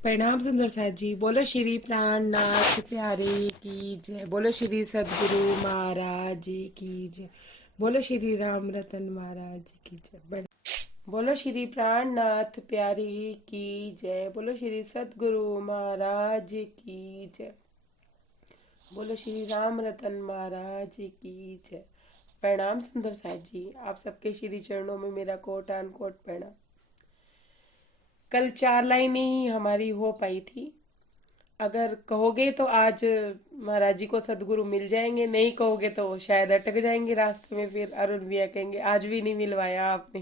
प्रणाम सुंदर साथ जी। बोलो श्री प्राणनाथ प्यारे की जय। बोलो श्री सदगुरु महाराज की जय। बोलो श्री राम रतन महाराज की जय। बोलो श्री प्राणनाथ प्यारे की जय। बोलो श्री सदगुरु महाराज की जय। बोलो श्री राम रतन महाराज की जय। प्रणाम सुंदर साथ जी, आप सबके श्री चरणों में मेरा कोटान कोट प्रणाम। कल 4 लाइनें ही हमारी हो पाई थी। अगर कहोगे तो आज महाराज जी को सदगुरु मिल जाएंगे, नहीं कहोगे तो शायद अटक जाएंगे रास्ते में। फिर अरुण भैया कहेंगे आज भी नहीं मिलवाया आपने।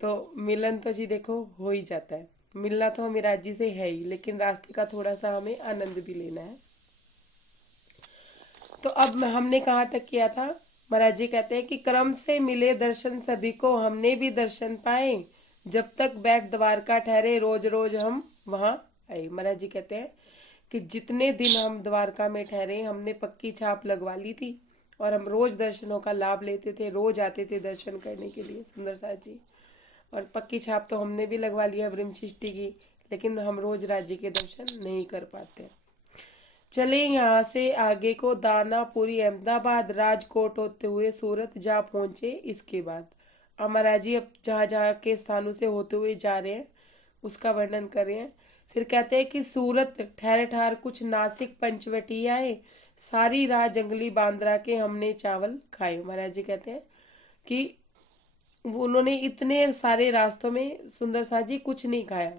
तो मिलन तो जी देखो हो ही जाता है। मिलना तो हमें राज जी से है ही, लेकिन रास्ते का थोड़ा सा हमें आनंद भी लेना है। तो अब हमने कहाँ तक किया था? महाराज जी कहते हैं कि क्रम से मिले दर्शन सभी को, हमने भी दर्शन पाए, जब तक बैठ द्वारका ठहरे, रोज रोज हम वहां आए। महाराज जी कहते हैं कि जितने दिन हम द्वारका में ठहरे, हमने पक्की छाप लगवा ली थी और हम रोज दर्शनों का लाभ लेते थे, रोज आते थे दर्शन करने के लिए सुंदर साथ जी। और पक्की छाप तो हमने भी लगवा लिया ब्रह्मशिष्टि की, लेकिन हम रोज राज्य के दर्शन नहीं कर पाते। चले यहाँ से आगे को दानापुरी अहमदाबाद राजकोट होते हुए सूरत जा पहुंचे। इसके बाद अमरा जी अब जहाँ जहाँ के स्थानों से होते हुए जा रहे हैं उसका वर्णन कर रहे हैं। फिर कहते हैं कि सूरत ठहर ठार कुछ नासिक पंचवटी आए, सारी रात जंगली बांद्रा के हमने चावल खाए। महाराज जी कहते हैं कि उन्होंने इतने सारे रास्तों में सुंदर सा जी कुछ नहीं खाया।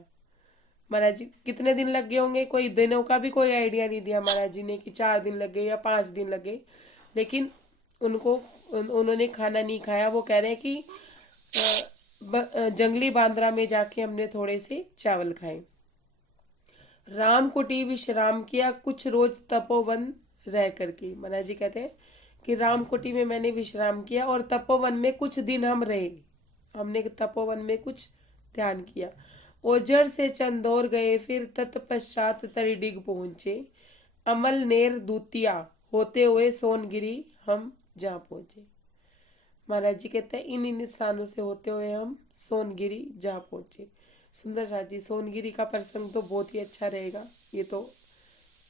महाराज जी कितने दिन लग गए होंगे, कोई दिनों का भी कोई आइडिया नहीं दिया महाराज जी ने कि 4 दिन लग गए या 5 दिन लग गए, लेकिन उन्होंने खाना नहीं खाया। वो कह रहे हैं कि जंगली बांद्रा में जाके हमने थोड़े से चावल खाए। राम कुटी विश्राम किया कुछ रोज तपोवन रह करके। महाराज जी कहते हैं कि राम कुटी में मैंने विश्राम किया और तपोवन में कुछ दिन हम रहे। हमने तपोवन में कुछ ध्यान किया। ओजर से चंदौर गए, फिर तत्पश्चात तरीडिग पहुंचे। अमलनेर दूतिया होते हुए सोनगिरी हम जा पहुंचे। महाराज जी कहते हैं इन इन स्थानों से होते हुए हम सोनगिरी जा पहुंचे। सुंदर साथ जी, सोनगिरी का प्रसंग तो बहुत ही अच्छा रहेगा, ये तो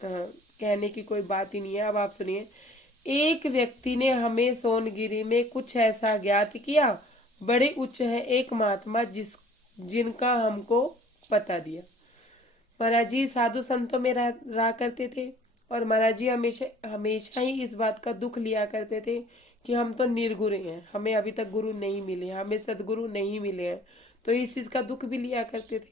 कहने की कोई बात ही नहीं है। अब आप सुनिए। एक व्यक्ति ने हमें सोनगिरी में कुछ ऐसा ज्ञात किया, बड़े उच्च है एक महात्मा जिनका हमको पता दिया। महाराज जी साधु संतों में रहा करते थे और महाराज जी हमेशा हमेशा ही इस बात का दुख लिया करते थे कि हम तो निर्गुरु हैं, हमें अभी तक गुरु नहीं मिले, हमें सदगुरु नहीं मिले हैं। तो इस चीज का दुख भी लिया करते थे।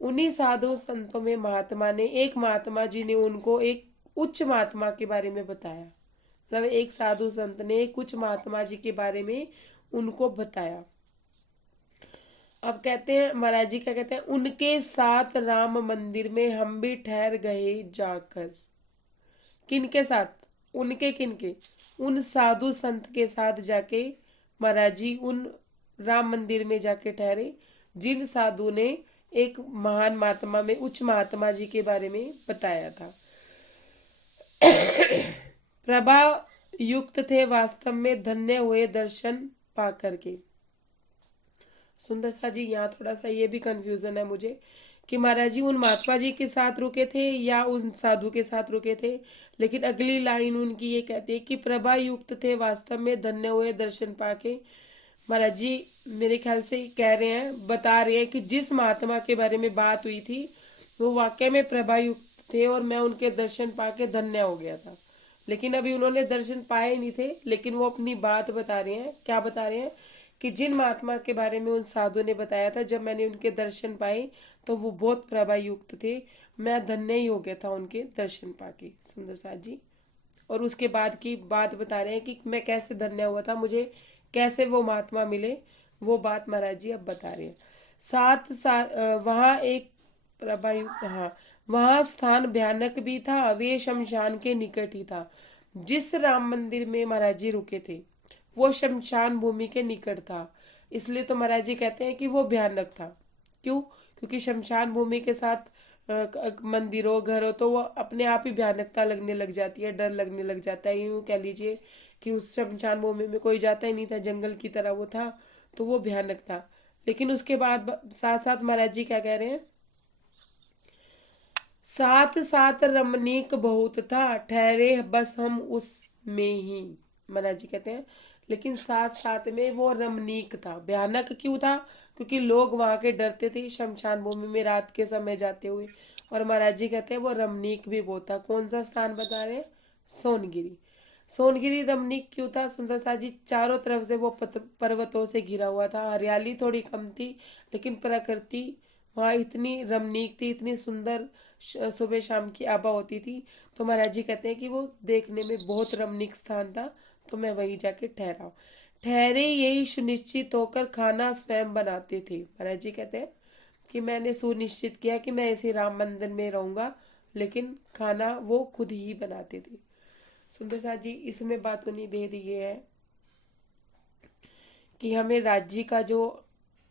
उन्हीं साधु संतों में महात्मा ने, एक महात्मा जी ने उनको एक उच्च महात्मा के बारे में बताया। मतलब एक साधु संत ने एक उच्च महात्मा जी के बारे में उनको बताया। अब कहते हैं महाराज जी क्या कहते हैं, उनके साथ राम मंदिर में हम भी ठहर गए जाकर। किनके साथ? उनके किनके? उन साधु संत के साथ जाके महाराज जी उन राम मंदिर में जाके ठहरे जिन साधु ने एक महान महात्मा में, उच्च महात्मा जी के बारे में बताया था। प्रभा युक्त थे वास्तव में, धन्य हुए दर्शन पा करके। सुंदर सा जी यहाँ थोड़ा सा ये भी कंफ्यूजन है मुझे कि महाराज जी उन महात्मा जी के साथ रुके थे या उन साधु के साथ रुके थे। लेकिन अगली लाइन उनकी ये कहती है कि प्रभा युक्त थे वास्तव में, धन्य हुए दर्शन पाके। महाराज जी मेरे ख्याल से कह रहे हैं, बता रहे हैं कि जिस महात्मा के बारे में बात हुई थी वो वाकई में प्रभा युक्त थे और मैं उनके दर्शन पाके धन्य हो गया था। लेकिन अभी उन्होंने दर्शन पाए नहीं थे, लेकिन वो अपनी बात बता रहे हैं। क्या बता रहे हैं? कि जिन महात्मा के बारे में उन साधु ने बताया था, जब मैंने उनके दर्शन पाए तो वो बहुत प्रभा युक्त थे, मैं धन्य ही हो गया था उनके दर्शन पाके। सुंदर साथ जी और उसके बाद की बात बता रहे हैं कि मैं कैसे धन्य हुआ था, मुझे कैसे वो महात्मा मिले, वो बात महाराज जी अब बता रहे हैं। वहाँ एक प्रभा युक्त, हाँ, वहाँ स्थान भयानक भी था, वे शमशान के निकट ही था। जिस राम मंदिर में महाराज जी रुके थे वो शमशान भूमि के निकट था, इसलिए तो महाराज जी कहते हैं कि वो भयानक था। क्यों? क्योंकि शमशान भूमि के साथ मंदिर हो, घर हो, तो वो अपने आप ही भयानकता लगने लग जाती है, डर लगने लग जाता है। यूं कह लीजिए कि उस शमशान भूमि में कोई जाता ही नहीं था, जंगल की तरह वो था, तो वो भयानक था। लेकिन उसके बाद साथ साथ महाराज जी क्या कह रहे हैं साथ साथ रमणीक बहुत था, ठहरे बस हम उसमें ही। महाराज जी कहते हैं लेकिन साथ साथ में वो रमणीक था। भयानक क्यों था? क्योंकि लोग वहां के डरते थे शमशान भूमि में रात के समय जाते हुए। और महाराज जी कहते हैं वो रमणीक भी बहुत था। कौन सा स्थान बता रहे हैं? सोनगिरी। सोनगिरी रमणीक क्यों था सुंदर सा जी? चारों तरफ से वो पर्वतों से घिरा हुआ था, हरियाली थोड़ी कम थी, लेकिन प्रकृति वहाँ इतनी रमणीक थी, इतनी सुंदर सुबह शाम की आभा होती थी। तो महाराज जी कहते हैं कि वो देखने में बहुत रमणीक स्थान था, तो मैं वहीं जाके ठहरा। ठहरे यही सुनिश्चित होकर खाना स्वयं बनाते थे। महाराज जी कहते हैं कि मैंने सुनिश्चित किया कि मैं ऐसे राम मंदिर में रहूंगा, लेकिन खाना वो खुद ही बनाते थे। सुंदर सा जी इसमें बातूनी भेद ये है कि हमें राज्य का जो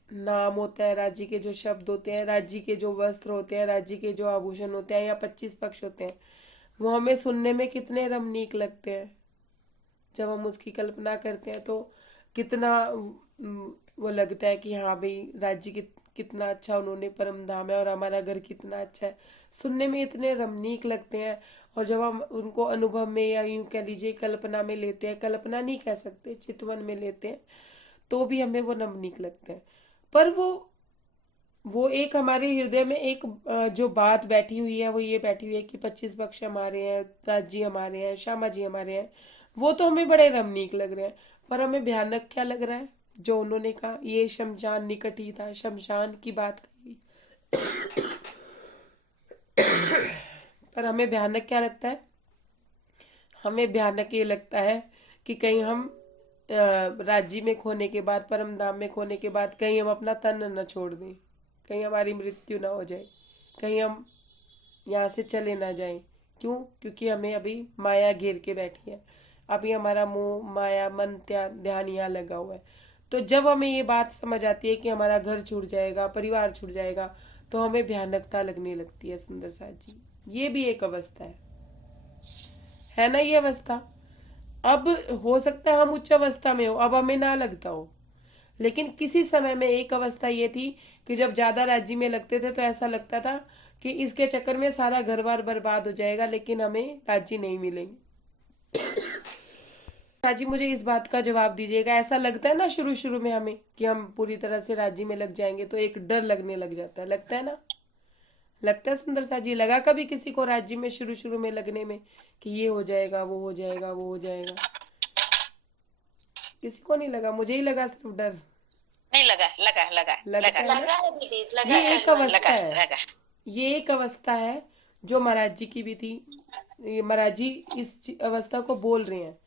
नाम होता है, राज्य के जो शब्द होते हैं, राज्य के जो वस्त्र होते हैं, राज्य के जो आभूषण होते हैं या 25 पक्ष होते हैं, वो हमें सुनने में कितने रमणीक लगते हैं। जब हम उसकी कल्पना करते हैं तो कितना वो लगता है कि हाँ भाई राज्य कितना अच्छा उन्होंने परम धाम है और हमारा घर कितना अच्छा है। सुनने में इतने रमणीक लगते हैं। और जब हम उनको अनुभव में या यूं कह लीजिए कल्पना में लेते हैं, कल्पना नहीं कह सकते, चितवन में लेते हैं, तो भी हमें वो रमणीक लगते हैं। पर वो एक हमारे हृदय में एक जो बात बैठी हुई है वो ये बैठी हुई है कि 25 पक्ष हमारे हैं, राज जी हमारे हैं, श्यामा जी हमारे हैं। वो तो हमें बड़े रमणीक लग रहे हैं, पर हमें भयानक क्या लग रहा है? जो उन्होंने कहा ये शमशान निकट ही था, शमशान की बात कही। पर हमें भयानक क्या लगता है? हमें भयानक ये लगता है कि कहीं हम राज्य में खोने के बाद, परम धाम में खोने के बाद, कहीं हम अपना तन न छोड़ दें, कहीं हमारी मृत्यु ना हो जाए, कहीं हम यहाँ से चले ना जाएं। क्यों? क्योंकि हमें अभी माया घेर के बैठी है, अभी हमारा मोह माया मन ध्यान यहाँ लगा हुआ है। तो जब हमें ये बात समझ आती है कि हमारा घर छूट जाएगा, परिवार छूट जाएगा, तो हमें भयानकता लगने लगती है। सुंदर साथ जी ये भी एक अवस्था है ना? ये अवस्था अब हो सकता है हम उच्च अवस्था में हो, अब हमें ना लगता हो, लेकिन किसी समय में एक अवस्था ये थी कि जब ज्यादा राज्य में लगते थे तो ऐसा लगता था कि इसके चक्कर में सारा घर बार बर्बाद हो जाएगा, लेकिन हमें राज्य नहीं मिलेंगे। राजी मुझे इस बात का जवाब दीजिएगा। ऐसा लगता है ना शुरू शुरू में हमें कि हम पूरी तरह से राज्य में लग जाएंगे, तो एक डर लगने लग जाता है, लगता है ना? लगता है सुंदर सा जी? लगा कभी किसी को राज्य में शुरू शुरू में लगने में कि ये हो जाएगा, वो हो जाएगा, वो हो जाएगा? किसी को नहीं लगा, मुझे ही लगा सिर्फ डर। नहीं लगा, लगा लगा लगता लगा है ना? लगा है दीदी, लगा ये एक लगा अवस्था लगा है, लगा। ये एक अवस्था है जो महाराज जी की भी थी। ये महाराज जी इस अवस्था को बोल रहे हैं।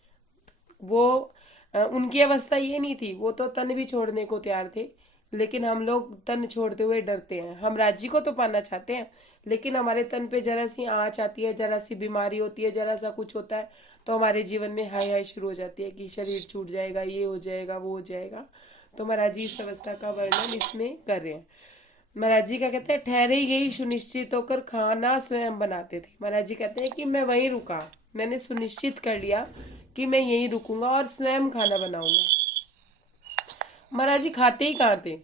वो उनकी अवस्था ये नहीं थी, वो तो तन भी छोड़ने को तैयार थे, लेकिन हम लोग तन छोड़ते हुए डरते हैं। हम राज्य को तो पाना चाहते हैं, लेकिन हमारे तन पे जरा सी आँच आती है, जरा सी बीमारी होती है, जरा सा कुछ होता है, तो हमारे जीवन में हाय हाय शुरू हो जाती है कि शरीर छूट जाएगा, ये हो जाएगा, वो हो जाएगा। तो महाराज जी इस अवस्था का वर्णन इसमें कर रहे हैं। महाराज जी क्या कहते हैं? ठहरे यही सुनिश्चित होकर खाना स्वयं बनाते थे। महाराज जी कहते हैं कि मैं वहीं रुका, मैंने सुनिश्चित कर लिया कि मैं यहीं रुकूंगा और स्वयं खाना बनाऊंगा। महाराज जी खाते ही कहाँ थे?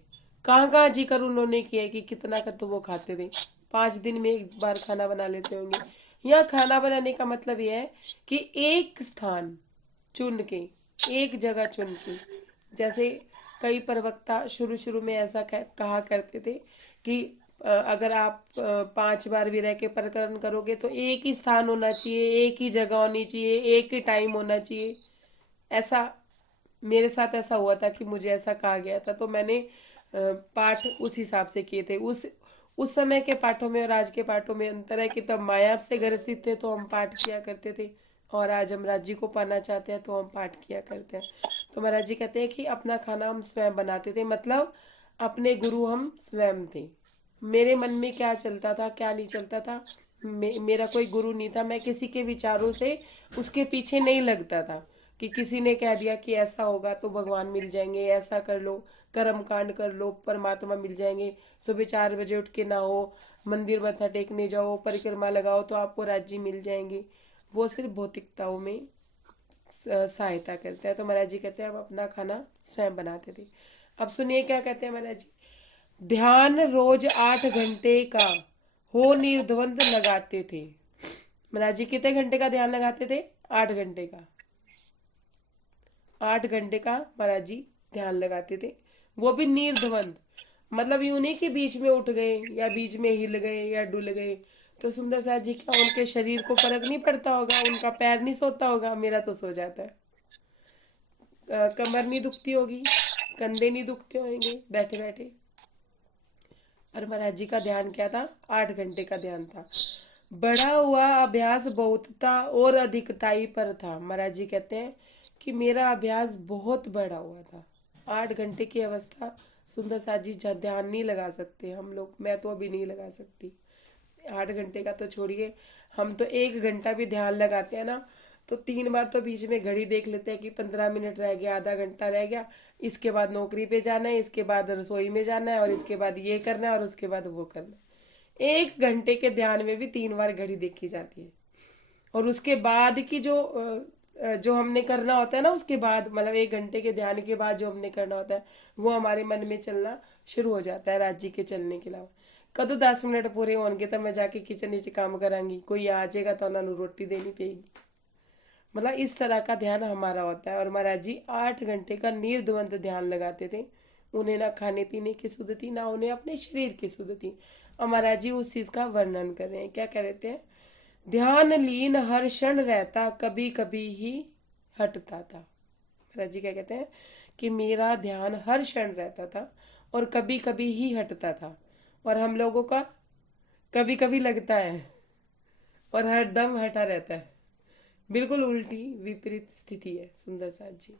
कहाँ कहाँ जी कर उन्होंने किया है कि कितना कर तो वो खाते थे। 5 दिन में एक बार खाना बना लेते होंगे। यहाँ खाना बनाने का मतलब यह है कि एक स्थान चुन के, एक जगह चुन के, जैसे कई प्रवक्ता शुरू शुरू में ऐसा कहा करते थे कि अगर आप 5 बार विरह के प्रकरण करोगे तो एक ही स्थान होना चाहिए, एक ही जगह होनी चाहिए, एक ही टाइम होना चाहिए। ऐसा मेरे साथ ऐसा हुआ था कि मुझे ऐसा कहा गया था, तो मैंने पाठ उस हिसाब से किए थे। उस समय के पाठों में और आज के पाठों में अंतर है कि तब माया से ग्रसित थे तो हम पाठ किया करते थे, और आज हम राज्य को पाना चाहते हैं तो हम पाठ किया करते हैं। तो महाराज जी कहते हैं कि अपना खाना हम स्वयं बनाते थे, मतलब अपने गुरु हम स्वयं थे। मेरे मन में क्या चलता था क्या नहीं चलता था, मेरा कोई गुरु नहीं था। मैं किसी के विचारों से उसके पीछे नहीं लगता था कि किसी ने कह दिया कि ऐसा होगा तो भगवान मिल जाएंगे, ऐसा कर लो, कर्म कांड कर लो, परमात्मा मिल जाएंगे, सुबह 4 बजे उठ के नहाओ, मंदिर मत्था टेकने जाओ, परिक्रमा लगाओ तो आपको राज्य मिल जाएंगे। वो सिर्फ भौतिकताओं में सहायता करता है। तो महाराज जी कहते हैं अब अपना खाना स्वयं बनाते थे। अब सुनिए क्या कहते हैं महाराज जी। ध्यान रोज 8 घंटे का हो निर्द्वंद लगाते थे। महाराज जी कितने घंटे का ध्यान लगाते थे? 8 घंटे का। 8 घंटे का महाराज जी ध्यान लगाते थे, वो भी निर्द्वंद। मतलब यूं नहीं कि बीच में उठ गए या बीच में हिल गए या डुल गए। तो सुंदर साथ जी क्या उनके शरीर को फर्क नहीं पड़ता होगा? उनका पैर नहीं सोता होगा? मेरा तो सो जाता है। कमर नहीं दुखती होगी, कंधे नहीं दुखते होंगे बैठे बैठे। और महाराज जी का ध्यान क्या था? 8 घंटे का ध्यान था। बढ़ा हुआ अभ्यास बहुतता और अधिकताई पर था। महाराज जी कहते हैं कि मेरा अभ्यास बहुत बढ़ा हुआ था। 8 घंटे की अवस्था सुंदर साथ जी ध्यान नहीं लगा सकते हम लोग, मैं तो अभी नहीं लगा सकती। 8 घंटे का तो छोड़िए, हम तो 1 घंटा भी ध्यान लगाते हैं ना, तो 3 बार तो बीच में घड़ी देख लेते हैं कि 15 मिनट रह गया, आधा घंटा रह गया, इसके बाद नौकरी पे जाना है, इसके बाद रसोई में जाना है, और इसके बाद ये करना है, और उसके बाद वो करना है। 1 घंटे के ध्यान में भी 3 बार घड़ी देखी जाती है। और उसके बाद की जो हमने करना होता है ना, उसके बाद मतलब 1 घंटे के ध्यान के बाद जो हमने करना होता है, वो हमारे मन में चलना शुरू हो जाता है राज्य के चलने के अलावा। कदों 10 मिनट पूरे होंगे तो मैं जाके किचन च काम करांगी, कोई आ जाएगा तो उन्होंने रोटी देनी पेगी। मतलब इस तरह का ध्यान हमारा होता है। और महाराज जी 8 घंटे का निर्द्वंद ध्यान लगाते थे। उन्हें ना खाने पीने की सुध थी, ना उन्हें अपने शरीर की सुध थी। और महाराज जी उस चीज का वर्णन कर रहे हैं, क्या कह रहे थे? ध्यान लीन हर क्षण रहता, कभी कभी ही हटता था। महाराज जी क्या कहते हैं कि मेरा ध्यान हर क्षण रहता था और कभी कभी ही हटता था। और हम लोगों का कभी कभी लगता है और हर दम हटा रहता है। बिल्कुल उल्टी विपरीत स्थिति है सुंदर साथ जी।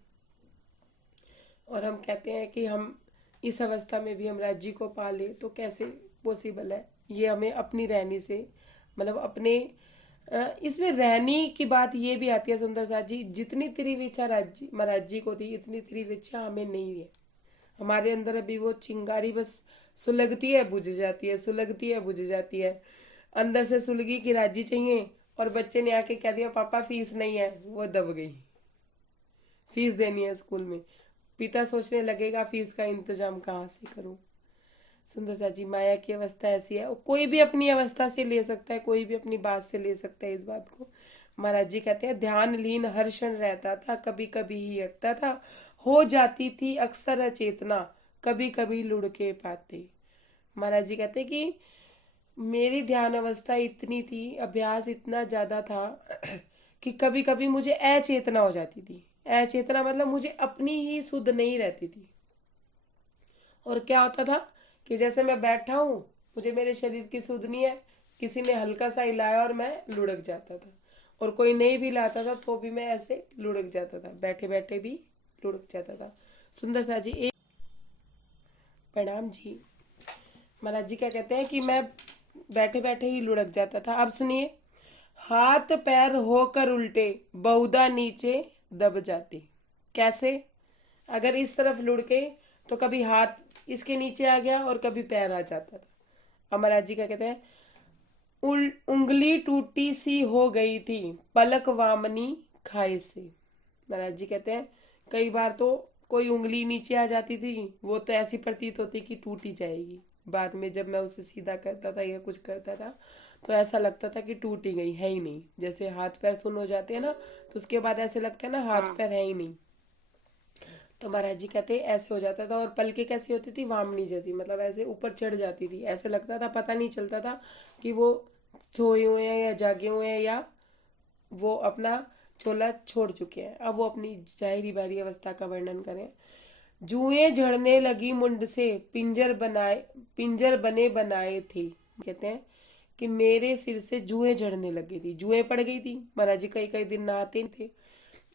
और हम कहते हैं कि हम इस अवस्था में भी हम राज्य को पाले, तो कैसे पॉसिबल है? ये हमें अपनी रहनी से, मतलब अपने इसमें रहनी की बात ये भी आती है सुंदर साथ जी, जितनी त्रिविच्छा राज्य महाराज जी को थी, इतनी त्रिविच्छा हमें नहीं है। हमारे अंदर अभी वो चिंगारी बस सुलगती है बुझ जाती है, सुलगती है बुझ जाती है। अंदर से सुलगी कि राज्य चाहिए, और बच्चे ने आके कह दिया पापा फीस नहीं है, वो दब गई। फीस देनी है स्कूल में, पिता सोचने लगेगा फीस का इंतजाम कहाँ से करूं। सुंदर सा जी माया की अवस्था ऐसी है, कोई भी अपनी अवस्था से ले सकता है, कोई भी अपनी बात से ले सकता है इस बात को। महाराज जी कहते हैं ध्यान लीन हर क्षण रहता था, कभी कभी ही हटता था, हो जाती थी अक्सर अचेतना, कभी कभी लुढ़के पाते। महाराज जी कहते हैं कि मेरी ध्यान अवस्था इतनी थी, अभ्यास इतना ज्यादा था कि कभी कभी मुझे अचेतना हो जाती थी। अचेतना मतलब मुझे अपनी ही सुध नहीं रहती थी। और क्या होता था कि जैसे मैं बैठा हूं, मुझे मेरे शरीर की सुध नहीं है, किसी ने हल्का सा हिलाया और मैं लुढ़क जाता था, और कोई नहीं भी लाता था तो भी मैं ऐसे लुढ़क जाता था, बैठे बैठे भी लुढ़क जाता था। सुंदर सा जी एक प्रणाम जी। महाराज जी क्या कहते हैं कि मैं बैठे बैठे ही लुढ़क जाता था। अब सुनिए, हाथ पैर होकर उल्टे, बहुधा नीचे दब जाते। कैसे? अगर इस तरफ लुढ़के तो कभी हाथ इसके नीचे आ गया और कभी पैर आ जाता था। अब महाराज जी क्या कहते हैं, उंगली टूटी सी हो गई थी, पलक वामनी खाए से। महाराज जी कहते हैं कई बार तो कोई उंगली नीचे आ जाती थी, वो तो ऐसी प्रतीत होती कि टूट ही जाएगी। बाद में जब मैं उसे सीधा करता था या कुछ करता था तो ऐसा लगता था कि टूट ही गई, है ही नहीं। जैसे हाथ पैर सुन्न हो जाते हैं ना, तो उसके बाद ऐसे लगता है ना हाथ पैर है ही नहीं। तो महाराज जी कहते ऐसे हो जाता था। और पलके कैसी होती थी? वामनी जैसी, मतलब ऐसे ऊपर चढ़ जाती थी। ऐसे लगता था, पता नहीं चलता था कि वो सोए हुए हैं या जागे हुए हैं या वो अपना चोला छोड़ चुके हैं। अब वो अपनी जाहिरी बारी अवस्था का वर्णन करें। जुएं झड़ने लगी मुंड से, पिंजर बने बनाए थे। कहते हैं कि मेरे सिर से जुएं झड़ने लगी थी, जुएं पड़ गई थी। महाराज जी कई कई दिन नहाते नहीं थे,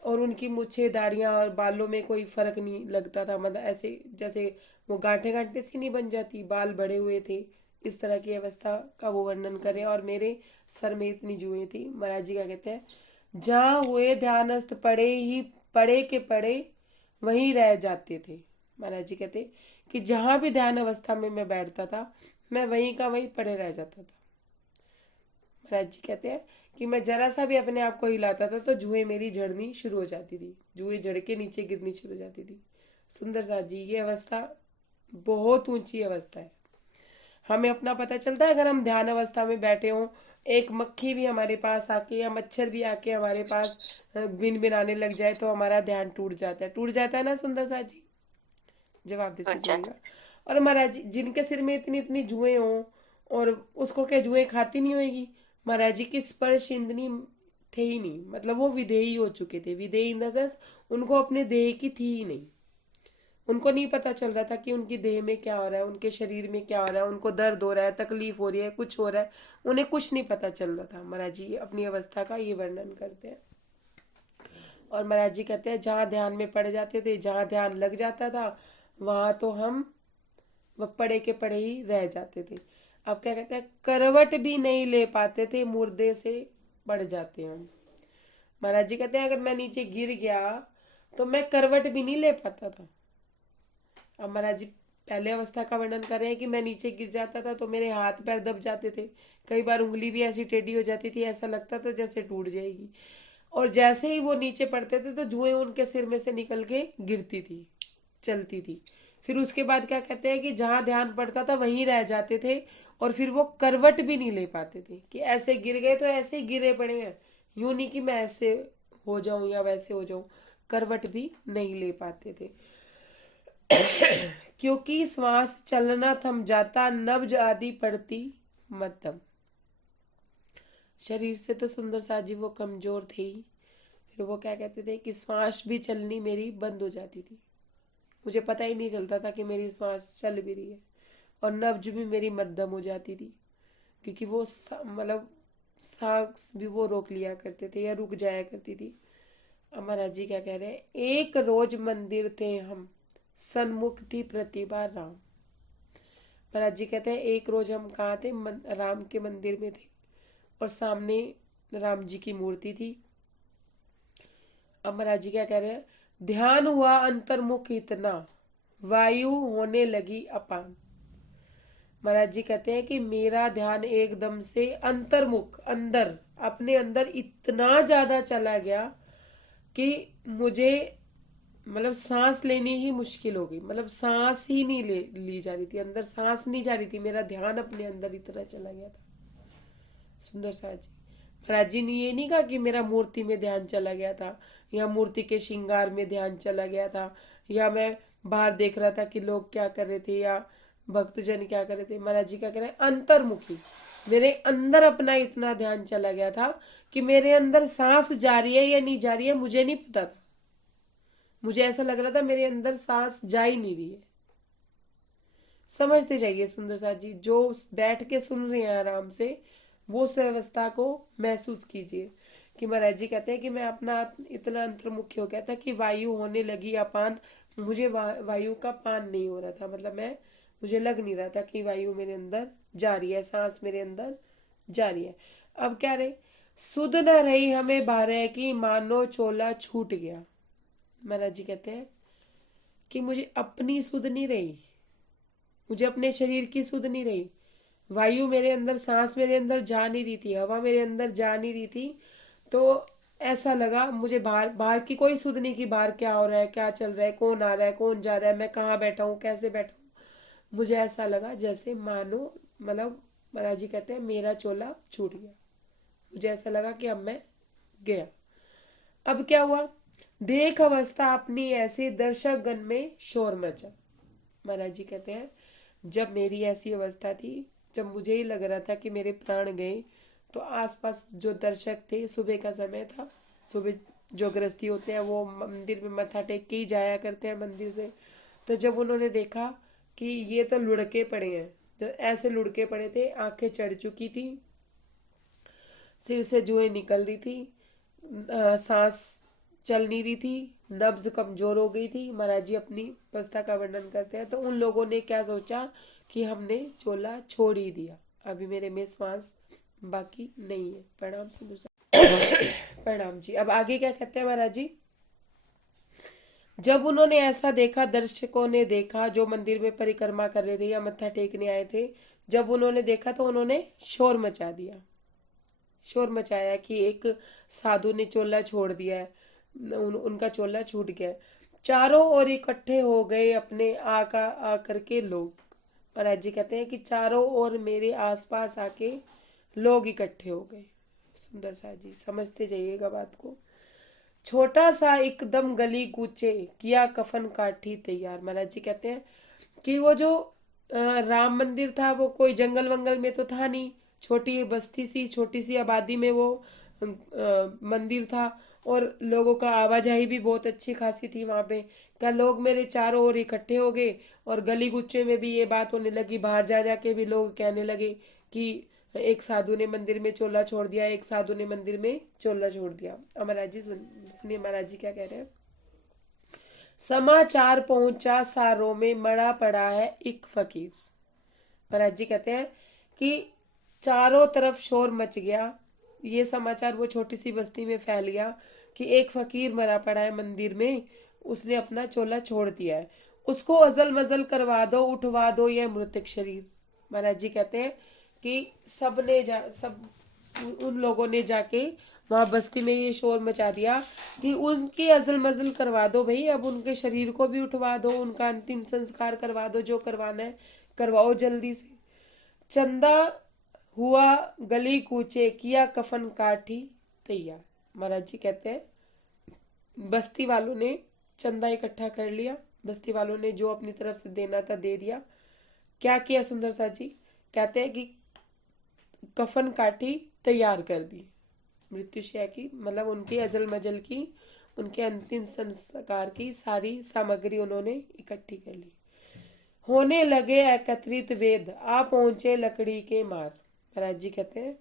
और उनकी मुछे दाढ़ियां और बालों में कोई फर्क नहीं लगता था। मतलब ऐसे जैसे वो गांठे गांठे सी नहीं बन जाती, बाल बड़े हुए थे। इस तरह की अवस्था का वो वर्णन करें। और मेरे सर में इतनी जुएं थी। महाराज जी क्या कहते हैं, जहाँ हुए ध्यानस्थ पड़े के पड़े वहीं रह जाते थे। महाराज जी कहते कि जहां भी ध्यान अवस्था में मैं बैठता था, मैं वहीं का वहीं पड़े रह जाता था। महाराज जी कहते हैं कि मैं जरा सा भी अपने आप को हिलाता था तो जुएं मेरी झड़नी शुरू हो जाती थी, जुएं झड़ के नीचे गिरनी शुरू हो जाती थी। सुंदर साथ जी ये अवस्था बहुत ऊंची अवस्था है। हमें अपना पता चलता है अगर हम ध्यान अवस्था में बैठे हों, एक मक्खी भी हमारे पास आके या मच्छर भी आके हमारे पास बिन बिनाने लग जाए तो हमारा ध्यान टूट जाता है ना सुंदर सा जी? जवाब देते अच्छा जाइएगा। था। और महाराज जी जिनके सिर में इतनी इतनी जुएं हों, और उसको क्या जुएं खाती नहीं होएगी? महाराज जी की स्पर्श इंद्री थे ही नहीं, मतलब वो विदेही हो चुके थे। विदेही इन द सेंस उनको अपने देह की थी ही नहीं। उनको नहीं पता चल रहा था कि उनकी देह में क्या हो रहा है, उनके शरीर में क्या हो रहा है, उनको दर्द हो रहा है, तकलीफ हो रही है, कुछ हो रहा है, उन्हें कुछ नहीं पता चल रहा था। महाराज जी अपनी अवस्था का ये वर्णन करते हैं। और महाराज जी कहते हैं जहाँ ध्यान में पड़ जाते थे, जहाँ ध्यान लग जाता था, वहां तो हम वह पड़े के पड़े ही रह जाते थे। अब क्या कहते हैं, करवट भी नहीं ले पाते थे, मुर्दे से पड़ जाते हैं हम। महाराज जी कहते हैं अगर मैं नीचे गिर गया तो मैं करवट भी नहीं ले पाता था। अब महाराज जी पहले अवस्था का वर्णन कर रहे हैं कि मैं नीचे गिर जाता था तो मेरे हाथ पैर दब जाते थे, कई बार उंगली भी ऐसी टेढ़ी हो जाती थी, ऐसा लगता था जैसे टूट जाएगी। और जैसे ही वो नीचे पड़ते थे तो जुएं उनके सिर में से निकल के गिरती थी, चलती थी। फिर उसके बाद क्या कहते हैं कि जहां ध्यान पड़ता था वहीं रह जाते थे, और फिर वो करवट भी नहीं ले पाते थे कि ऐसे गिर गए तो ऐसे ही गिरे पड़े हैं, यूं नहीं कि मैं ऐसे हो जाऊं या वैसे हो जाऊं। करवट भी नहीं ले पाते थे क्योंकि श्वास चलना थम जाता, नब्ज आदि पड़ती मध्यम। शरीर से तो सुंदर सा जी वो कमजोर थे ही, फिर वो क्या कहते थे कि श्वास भी चलनी मेरी बंद हो जाती थी, मुझे पता ही नहीं चलता था कि मेरी श्वास चल भी रही है, और नब्ज भी मेरी मध्यम हो जाती थी, क्योंकि वो मतलब सांस भी वो रोक लिया करते थे या रुक जाया करती थी। अब महाराज जी क्या कह रहे हैं, एक रोज मंदिर थे हम, सन्मुख थी प्रतिभा राम। महाराज जी कहते हैं एक रोज हम कहाँ थे, राम के मंदिर में थे, और सामने राम जी की मूर्ति थी। अब महाराज जी क्या कह रहे हैं, ध्यान हुआ अंतर्मुख इतना, वायु होने लगी अपान। महाराज जी कहते हैं कि मेरा ध्यान एकदम से अंतर्मुख, अंदर, अपने अंदर इतना ज्यादा चला गया कि मुझे मतलब सांस लेनी ही मुश्किल हो गई, मतलब सांस ही नहीं ली जा रही थी, अंदर सांस नहीं जा रही थी, मेरा ध्यान अपने अंदर इतना चला गया था। सुंदर सा जी महाराज जी ने ये नहीं कहा कि मेरा मूर्ति में ध्यान चला गया था, या मूर्ति के श्रृंगार में ध्यान चला गया था, या मैं बाहर देख रहा था कि लोग क्या कर रहे थे या भक्तजन क्या कर रहे थे। महाराज जी क्या कह रहे हैं, अंतर्मुखी, मेरे अंदर अपना इतना ध्यान चला गया था कि मेरे अंदर सांस जा रही है या नहीं जा रही है मुझे नहीं पता था। मुझे ऐसा लग रहा था मेरे अंदर सांस जा ही नहीं रही है। समझते जाइए सुंदर सा जी, जो बैठ के सुन रहे हैं आराम से, वो उस अवस्था को महसूस कीजिए कि महाराज जी कहते हैं कि मैं अपना इतना अंतर्मुखी हो गया था कि वायु होने लगी अपान, मुझे वायु का पान नहीं हो रहा था, मतलब मैं, मुझे लग नहीं रहा था कि वायु मेरे अंदर जा रही है, सांस मेरे अंदर जा रही है। अब क्या रहे, सुध न रही हमें बारह की, मानो चोला छूट गया। महाराज जी कहते हैं कि मुझे अपनी सुध नहीं रही, मुझे अपने शरीर की सुध नहीं रही, वायु मेरे अंदर, सांस मेरे अंदर जा नहीं रही थी, हवा मेरे अंदर जा नहीं रही थी। तो ऐसा लगा मुझे बाहर बाहर की कोई सुध नहीं कि बाहर क्या हो रहा है, क्या चल रहा है, कौन आ रहा है, कौन जा रहा है, मैं कहाँ बैठा हूँ, कैसे बैठा हूँ। मुझे ऐसा लगा जैसे मानो, मतलब महाराज जी कहते हैं मेरा चोला छूट गया, मुझे ऐसा लगा कि अब मैं गया। अब क्या हुआ, देख अवस्था अपनी ऐसी, दर्शक गण में शोर मचा। महाराज जी कहते हैं जब मेरी ऐसी अवस्था थी, जब मुझे ही लग रहा था कि मेरे प्राण गए, तो आसपास जो दर्शक थे, सुबह का समय था, सुबह जो गृहस्थी होते हैं वो मंदिर में मत्था टेक के ही जाया करते हैं मंदिर से। तो जब उन्होंने देखा कि ये तो लुढ़के पड़े हैं, तो ऐसे लुढ़के पड़े थे, आंखें चढ़ चुकी थी, सिर से जुएं निकल रही थी, सांस चल नहीं रही थी, नब्ज कमजोर हो गई थी। महाराज जी अपनी अवस्था का वर्णन करते हैं। तो उन लोगों ने क्या सोचा कि हमने चोला छोड़ ही दिया, अभी मेरे में श्वास बाकी नहीं है। प्रणाम सिंधु सर। प्रणाम जी। अब आगे क्या कहते हैं महाराज जी, जब उन्होंने ऐसा देखा, दर्शकों ने देखा जो मंदिर में परिक्रमा कर रहे थे या मत्था टेकने आए थे, जब उन्होंने देखा तो उन्होंने शोर मचा दिया, शोर मचाया कि एक साधु ने चोला छोड़ दिया है, उनका चोला छूट गया है। चारों ओर इकट्ठे हो गए अपने आकर के लोग, महाराज जी कहते हैं कि चारों ओर मेरे आसपास आके लोग इकट्ठे हो गए। सुंदर सा जी, समझते जाइएगा बात को। छोटा सा एकदम गली कूचे किया कफन काठी तैयार। महाराज जी कहते हैं कि वो जो राम मंदिर था वो कोई जंगल वंगल में तो था नहीं, छोटी बस्ती सी, छोटी सी आबादी में वो मंदिर था, और लोगों का आवाजाही भी बहुत अच्छी खासी थी वहां पे। क्या लोग मेरे चारों ओर इकट्ठे हो गए, और गली गुच्चे में भी ये बात होने लगी, बाहर जा जाके भी लोग कहने लगे कि एक साधु ने मंदिर में चोला छोड़ दिया, एक साधु ने मंदिर में चोला छोड़ दिया। अब महाराज जी सुनिए महाराज जी क्या कह रहे हैं। समाचार पहुंचा सारों में, मरा पड़ा है एक फकीर। महाराज जी कहते हैं कि चारों तरफ शोर मच गया, ये समाचार वो छोटी सी बस्ती में फैल गया कि एक फकीर मरा पड़ा है मंदिर में, उसने अपना चोला छोड़ दिया है, उसको अजल मजल करवा दो, उठवा दो यह मृतक शरीर। महाराज जी कहते हैं कि सब उन लोगों ने जाके वहां बस्ती में ये शोर मचा दिया कि उनकी अजल मजल करवा दो भाई, अब उनके शरीर को भी उठवा दो, उनका अंतिम संस्कार करवा दो, जो करवाना है करवाओ जल्दी से। चंदा हुआ गली कूचे किया कफन काठी तैयार। महाराज जी कहते हैं बस्ती वालों ने चंदा इकट्ठा कर लिया, बस्ती वालों ने जो अपनी तरफ से देना था दे दिया। क्या किया सुंदर सा जी, कहते हैं कि कफन काठी तैयार कर दी, मृत्युशय की, मतलब उनकी अजल मजल की, उनके अंतिम संस्कार की सारी सामग्री उन्होंने इकट्ठी कर ली। होने लगे एकत्रित वेद, आ पहुंचे लकड़ी के मार। महाराज जी कहते हैं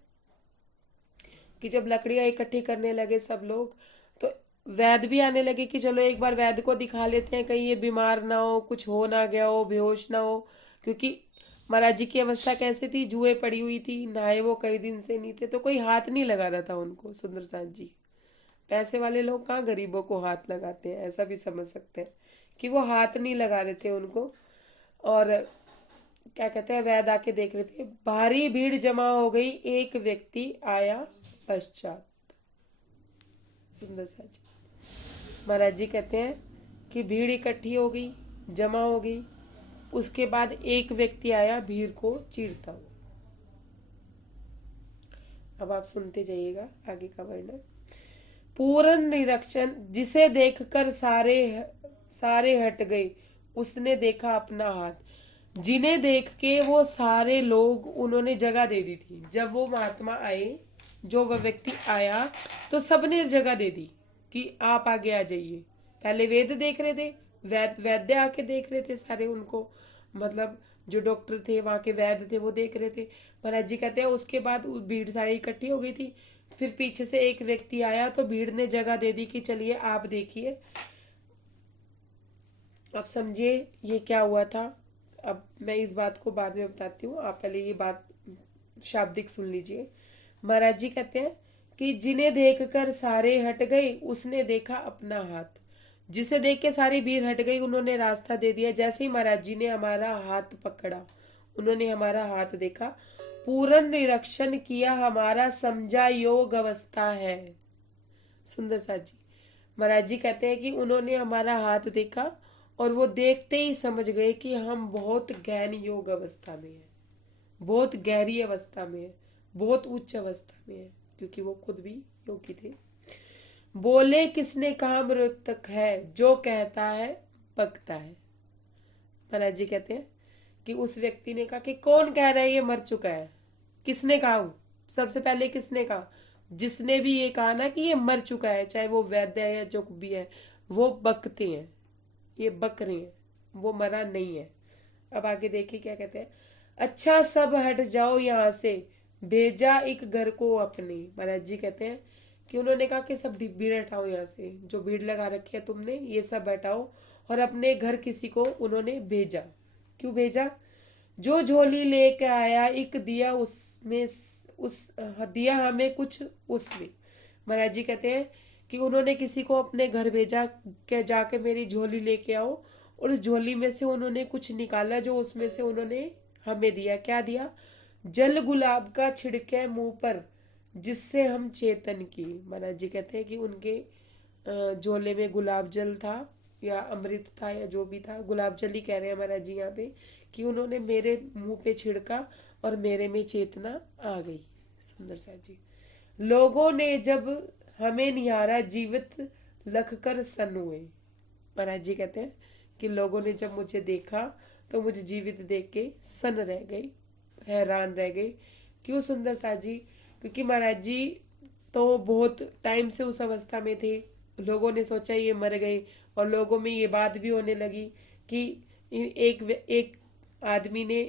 कि जब लकड़ियां इकट्ठी करने लगे सब लोग, तो वैद भी आने लगे कि चलो एक बार वैद को दिखा लेते हैं, कहीं ये बीमार ना हो, कुछ हो ना गया हो, बेहोश ना हो। क्योंकि महाराज जी की अवस्था कैसे थी, जुए पड़ी हुई थी, नहाए वो कई दिन से नहीं थे, तो कोई हाथ नहीं लगा रहा था उनको। सुंदर साथ जी, पैसे वाले लोग कहाँ गरीबों को हाथ लगाते हैं, ऐसा भी समझ सकते हैं कि वो हाथ नहीं लगा रहे थे उनको। और क्या कहते हैं, वैद आके देख रहे थे, भारी भीड़ जमा हो गई, एक व्यक्ति आया पश्चात। सुंदर सा जी, महाराज जी कहते हैं कि भीड़ इकट्ठी हो गई, जमा हो गई, उसके बाद एक व्यक्ति आया भीड़ को चीरता हुआ। अब आप सुनते जाइएगा आगे का वर्णन। पूर्ण निरीक्षण, जिसे देखकर सारे हट गए, उसने देखा अपना हाथ। जिन्हें देख के वो सारे लोग, उन्होंने जगह दे दी थी। जब वो महात्मा आए, जो वह व्यक्ति आया, तो सबने जगह दे दी कि आप आगे आ जाइए। पहले वेद देख रहे थे, वैद्य आके देख रहे थे सारे उनको, मतलब जो डॉक्टर थे वहां के वैद्य थे वो देख रहे थे। महाराज जी कहते हैं उसके बाद भीड़ सारी इकट्ठी हो गई थी, फिर पीछे से एक व्यक्ति आया, तो भीड़ ने जगह दे दी कि चलिए आप देखिए। अब समझिए ये क्या हुआ था। अब मैं इस बात को बाद में बताती हूँ, आप पहले ये बात शाब्दिक सुन लीजिए। महाराज जी कहते हैं कि जिन्हें देखकर सारे हट गए, उसने देखा अपना हाथ। जिसे देख के सारी भीड़ हट गई, उन्होंने रास्ता दे दिया। जैसे ही महाराज जी ने हमारा हाथ पकड़ा, उन्होंने हमारा हाथ देखा, पूर्ण निरीक्षण किया, हमारा समझा योग अवस्था है। सुंदर सा जी, महाराज जी कहते हैं कि उन्होंने हमारा हाथ देखा और वो देखते ही समझ गए कि हम बहुत गहन योग अवस्था में है, बहुत गहरी अवस्था में है, बहुत उच्च अवस्था में है, क्योंकि वो खुद भी योगी थे। बोले किसने कहा मृतक है, जो कहता है पकता है। महाराज जी कहते हैं कि उस व्यक्ति ने कहा कि कौन कह रहा है ये मर चुका है। किसने कहा, सबसे पहले किसने कहा, जिसने भी ये कहा ना कि ये मर चुका है, चाहे वो वैद्य है या जो भी है, वो बकते हैं, ये बक रहे हैं, वो मरा नहीं है। अब आगे देखिए क्या कहते हैं। अच्छा सब हट जाओ यहाँ से, भेजा एक घर को अपने। महाराज जी कहते हैं कि उन्होंने कहा कि सब भीड़ हटाओ यहाँ से, जो भीड़ लगा रखी है तुमने, ये सब हटाओ, और अपने घर किसी को उन्होंने भेजा। क्यों भेजा, जो झोली लेके आया एक दिया, उसमें दिया हमें कुछ उसमें। महाराज जी कहते हैं कि उन्होंने किसी को अपने घर भेजा कि जाके मेरी झोली लेके आओ, और उस झोली में से उन्होंने कुछ निकाला, जो उसमें से उन्होंने हमें दिया। क्या दिया, जल गुलाब का छिड़के मुंह पर, जिससे हम चेतन की। महाराज जी कहते हैं कि उनके झोले में गुलाब जल था या अमृत था या जो भी था, गुलाब जल ही कह रहे हैं महाराज जी यहाँ पे, कि उन्होंने मेरे मुंह पे छिड़का और मेरे में चेतना आ गई। सुंदर सा जी। लोगों ने जब हमें निहारा जीवित लख कर सन हुए। महाराज जी कहते हैं कि लोगों ने जब मुझे देखा तो मुझे जीवित देख के सन रह गई, हैरान रह गई। क्यों सुंदर सा जी? क्योंकि महाराज जी तो बहुत टाइम से उस अवस्था में थे। लोगों ने सोचा ये मर गए, और लोगों में ये बात भी होने लगी कि एक आदमी ने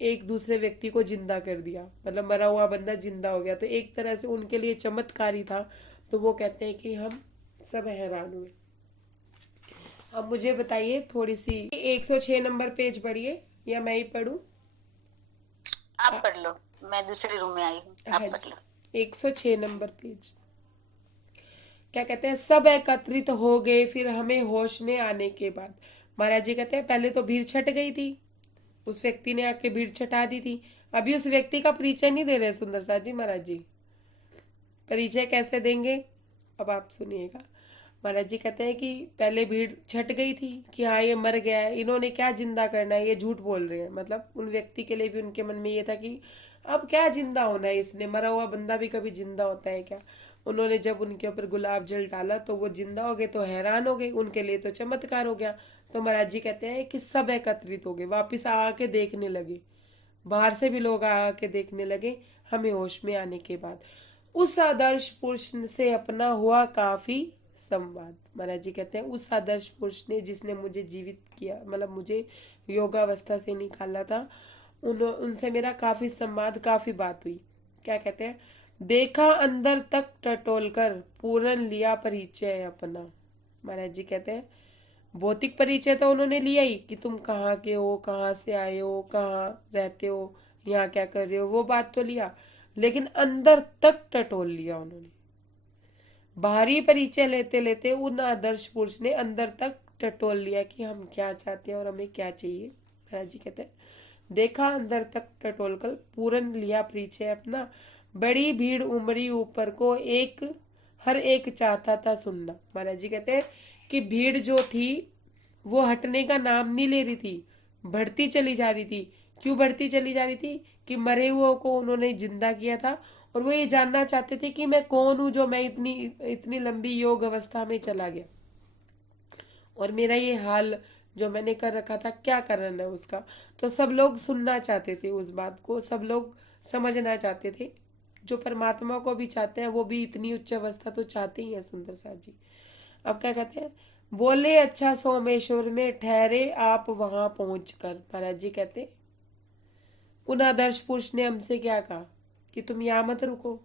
एक दूसरे व्यक्ति को जिंदा कर दिया, मतलब मरा हुआ बंदा जिंदा हो गया। तो एक तरह से उनके लिए चमत्कारी था। तो वो कहते हैं कि हम सब हैरान हुए। अब मुझे बताइए थोड़ी सी 106 नंबर पेज पढ़िए, या मैं ही पढ़ूं? आप पढ़ लो, मैं दूसरे रूम में आई हूँ, आप हाँ पढ़ लो। जी, 106 नंबर पेज। क्या कहते हैं? सब एकत्रित हो गए फिर हमें होश में आने के बाद। महाराज जी कहते हैं पहले तो भीड़ छट गई थी, उस व्यक्ति ने आके भीड़ छटा दी थी। अभी उस व्यक्ति का परिचय नहीं दे रहे सुंदर सा जी महाराज जी। परिचय कैसे देंगे, अब आप सुनिएगा। महाराज जी कहते हैं कि पहले भीड़ छट गई थी कि हाँ ये मर गया है, इन्होंने क्या जिंदा करना है, ये झूठ बोल रहे हैं। मतलब उन व्यक्ति के लिए भी उनके मन में ये था कि अब क्या जिंदा होना है, इसने मरा हुआ बंदा भी कभी जिंदा होता है क्या? उन्होंने जब उनके ऊपर गुलाब जल डाला तो वो जिंदा हो गए, तो हैरान हो गए, उनके लिए तो चमत्कार हो गया। तो महाराज जी कहते हैं कि सब एकत्रित हो गए, वापिस आके देखने लगे, बाहर से भी लोग आके देखने लगे हमें होश में आने के बाद। उस आदर्श पुरुष से अपना हुआ काफी संवाद। महाराज जी कहते हैं उस आदर्श पुरुष ने जिसने मुझे जीवित किया, मतलब मुझे योगावस्था से निकाला था, उनसे मेरा काफी संवाद, काफी बात हुई। क्या कहते हैं? देखा अंदर तक टटोल कर पूर्ण लिया परिचय अपना। महाराज जी कहते हैं भौतिक परिचय तो उन्होंने लिया ही कि तुम कहाँ के हो, कहाँ से आए हो, कहाँ रहते हो, यहाँ क्या कर रहे हो, वो बात तो लिया, लेकिन अंदर तक टटोल लिया उन्होंने। बाहरी परिचय लेते लेते उन आदर्श पुरुष ने अंदर तक टटोल लिया कि हम क्या चाहते हैं और हमें क्या चाहिए। महाराज जी कहते हैं देखा अंदर तक टटोल कर पूर्ण लिया परिचय अपना, बड़ी भीड़ उमड़ी ऊपर को, हर एक चाहता था सुनना। महाराज जी कहते हैं कि भीड़ जो थी वो हटने का नाम नहीं ले रही थी, बढ़ती चली जा रही थी। क्यों बढ़ती चली जा रही थी? कि मरे हुए को उन्होंने जिंदा किया था, और वो ये जानना चाहते थे कि मैं कौन हूं जो मैं इतनी इतनी लंबी योग अवस्था में चला गया, और मेरा ये हाल जो मैंने कर रखा था क्या कारण है उसका। तो सब लोग सुनना चाहते थे उस बात को, सब लोग समझना चाहते थे। जो परमात्मा को भी चाहते हैं वो भी इतनी उच्च अवस्था तो चाहते ही है सुंदर सा जी। अब क्या कहते हैं? बोले अच्छा सोमेश्वर में ठहरे आप वहां पहुंचकर। महाराज जी कहते उन आदर्श पुरुष ने हमसे क्या कहा कि तुम यहाँ मत रुको,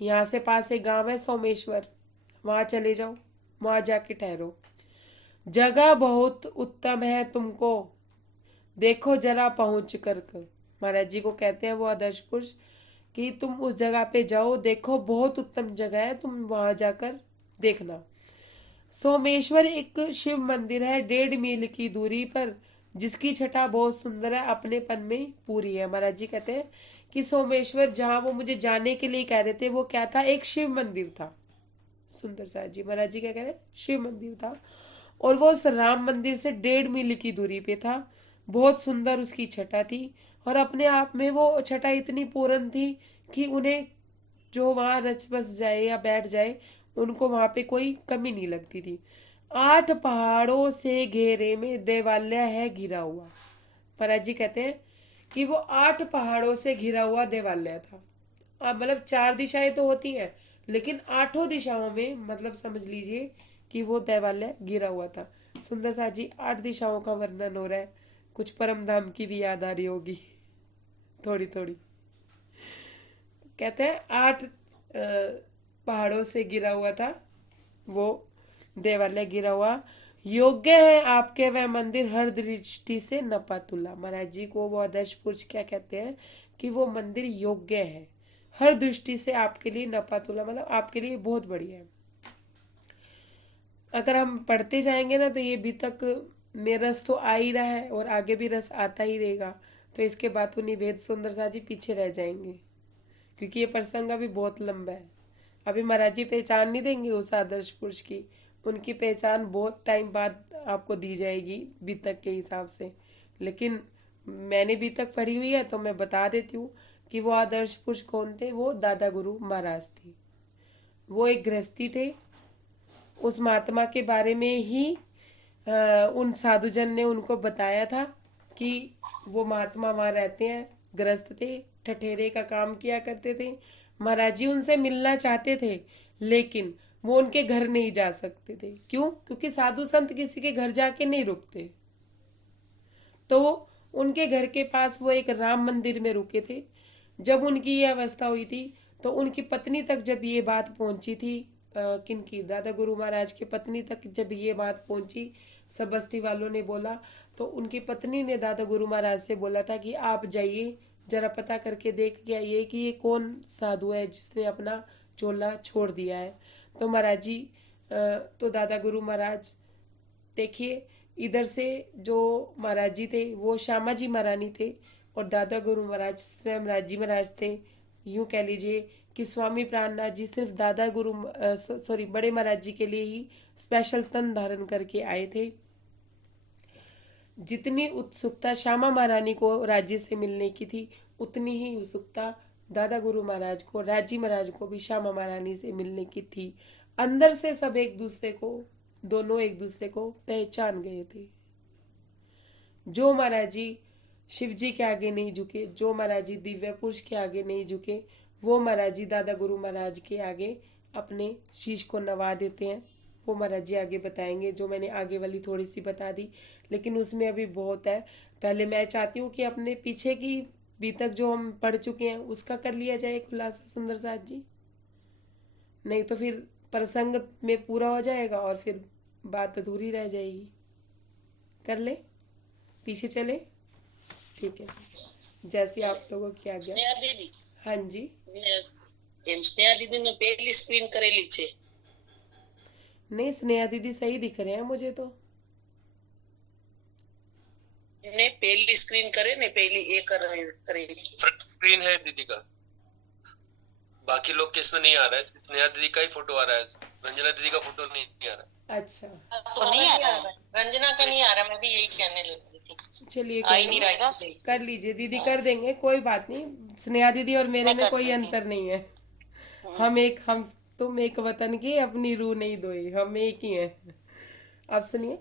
यहाँ से पास एक गांव है सोमेश्वर, वहां चले जाओ, वहां जाके ठहरो, जगह बहुत उत्तम है, तुमको देखो जरा पहुंच कर। महाराज जी को कहते हैं वो आदर्श पुरुष कि तुम उस जगह पे जाओ, देखो बहुत उत्तम जगह है, तुम वहां जाकर देखना। सोमेश्वर एक शिव मंदिर है 1.5 मील की दूरी पर, जिसकी छटा बहुत सुंदर है, अपनेपन में पूरी है। महाराज जी कहते हैं कि सोमेश्वर जहां वो मुझे जाने के लिए कह रहे थे वो क्या था? एक शिव मंदिर था। सुंदर सा जी महाराज जी क्या कह रहे हैं? शिव मंदिर था, और वो उस राम मंदिर से 1.5 मील की दूरी पे था। बहुत सुंदर उसकी छटा थी, और अपने आप में वो छटा इतनी पूर्ण थी कि उन्हें जो वहां रच बस जाए या बैठ जाए उनको वहां पे कोई कमी नहीं लगती थी। 8 पहाड़ों से घेरे में देवालय है घिरा हुआ। महाराज जी कहते हैं कि वो 8 पहाड़ों से घिरा हुआ देवालय था। अब मतलब 4 दिशाएं तो होती है, लेकिन 8 दिशाओं में मतलब समझ लीजिए कि वो देवालय घिरा हुआ था। सुंदर सा जी 8 दिशाओं का वर्णन हो रहा है, कुछ परम धाम की भी याद आ रही होगी थोड़ी थोड़ी। कहते हैं 8 पहाड़ों से गिरा हुआ था वो देवालय, गिरा हुआ। योग्य है आपके वह मंदिर हर दृष्टि से नपातुला। महाराज जी को वो आदर्श पुरुष क्या कहते हैं कि वो मंदिर योग्य है हर दृष्टि से आपके लिए, नपातुला मतलब आपके लिए बहुत बढ़िया है। अगर हम पढ़ते जाएंगे ना तो ये अभी तक में रस तो आ ही रहा है और आगे भी रस आता ही रहेगा। तो इसके बाद तो निवेद सुंदर सा जी पीछे रह जाएंगे, क्योंकि ये प्रसंग अभी बहुत लंबा है। अभी महाराज जी पहचान नहीं देंगे उस आदर्श पुरुष की, उनकी पहचान बहुत टाइम बाद आपको दी जाएगी बीतक के हिसाब से। लेकिन मैंने भी तक पढ़ी हुई है तो मैं बता देती हूँ कि वो आदर्श पुरुष कौन थे। वो दादा गुरु महाराज थे। वो एक गृहस्थी थे। उस महात्मा के बारे में ही उन साधुजन ने उनको बताया था कि वो महात्मा वहाँ रहते हैं, गृहस्थ थे, ठठेरे का काम किया करते थे। महाराज जी उनसे मिलना चाहते थे, लेकिन वो उनके घर नहीं जा सकते थे। क्यों? क्योंकि साधु संत किसी के घर जाके नहीं रुकते। तो उनके घर के पास वो एक राम मंदिर में रुके थे। जब उनकी ये अवस्था हुई थी तो उनकी पत्नी तक जब ये बात पहुंची थी, किनकी, दादा गुरु महाराज की पत्नी तक जब ये बात पहुंची, सब बस्ती वालों ने बोला, तो उनकी पत्नी ने दादा गुरु महाराज से बोला था कि आप जाइए, जरा पता करके देख के आइए कि ये कौन साधु है जिसने अपना चोला छोड़ दिया है। तो महाराज जी तो दादा गुरु महाराज, देखिए, इधर से जो महाराज जी थे वो श्यामा जी महारानी थे, और दादा गुरु महाराज स्वयं राजी महाराज थे। यूं कह लीजिए कि स्वामी प्राणनाथ जी सिर्फ दादा गुरु सॉरी बड़े महाराज जी के लिए ही स्पेशल तन धारण करके आए थे। जितनी उत्सुकता श्यामा महारानी को राज्य से मिलने की थी, उतनी ही उत्सुकता दादा गुरु महाराज को, राजी महाराज को भी श्यामा महारानी से मिलने की थी। अंदर से सब एक दूसरे को, दोनों एक दूसरे को पहचान गए थे। जो महाराज जी शिव जी के आगे नहीं झुके, जो महाराज जी दिव्य पुरुष के आगे नहीं झुके, वो महाराज जी दादा गुरु महाराज के आगे अपने शीश को नवा देते हैं। वो महाराज जी आगे बताएंगे, जो मैंने आगे वाली थोड़ी सी बता दी, लेकिन उसमें अभी बहुत है। पहले मैं चाहती हूँ कि अपने पीछे की अभी तक जो हम पढ़ चुके हैं उसका कर लिया जाए खुलासा सुंदर साथ जी, नहीं तो फिर प्रसंग में पूरा हो जाएगा और फिर बात अधूरी रह जाएगी। कर ले, पीछे चले, ठीक है, जैसे आप लोगों की आज्ञा। સ્નેહા દીદી, हाँ जी, એમ સ્નેહા દીદી નો પહેલી સ્ક્રીન કરેલી છે. नहीं स्नेहा दीदी सही दिख रहे हैं मुझे तो। એને પહેલી સ્ક્રીન કરે ને, પહેલી એ કરેલી. फ्रंट स्क्रीन है दीदी का, बाकी लोग के इसमें नहीं आ रहा है, सिर्फ नेहा दीदी का ही फोटो आ रहा है, रंजना दीदी का फोटो नहीं आ रहा है। अच्छा, तो नहीं आ रहा है, रंजना का नहीं आ रहा. मैं भी यही कहने लगी थी, चलिए आ ही नहीं रहा है. कर लीजिए दीदी, कर देंगे, कोई बात नहीं। स्नेहा दीदी और मेरे में कोई अंतर नहीं है। हम तुम एक वतन की, अपनी रूह नहीं दोई, हम एक ही हैं। अब सुनिए,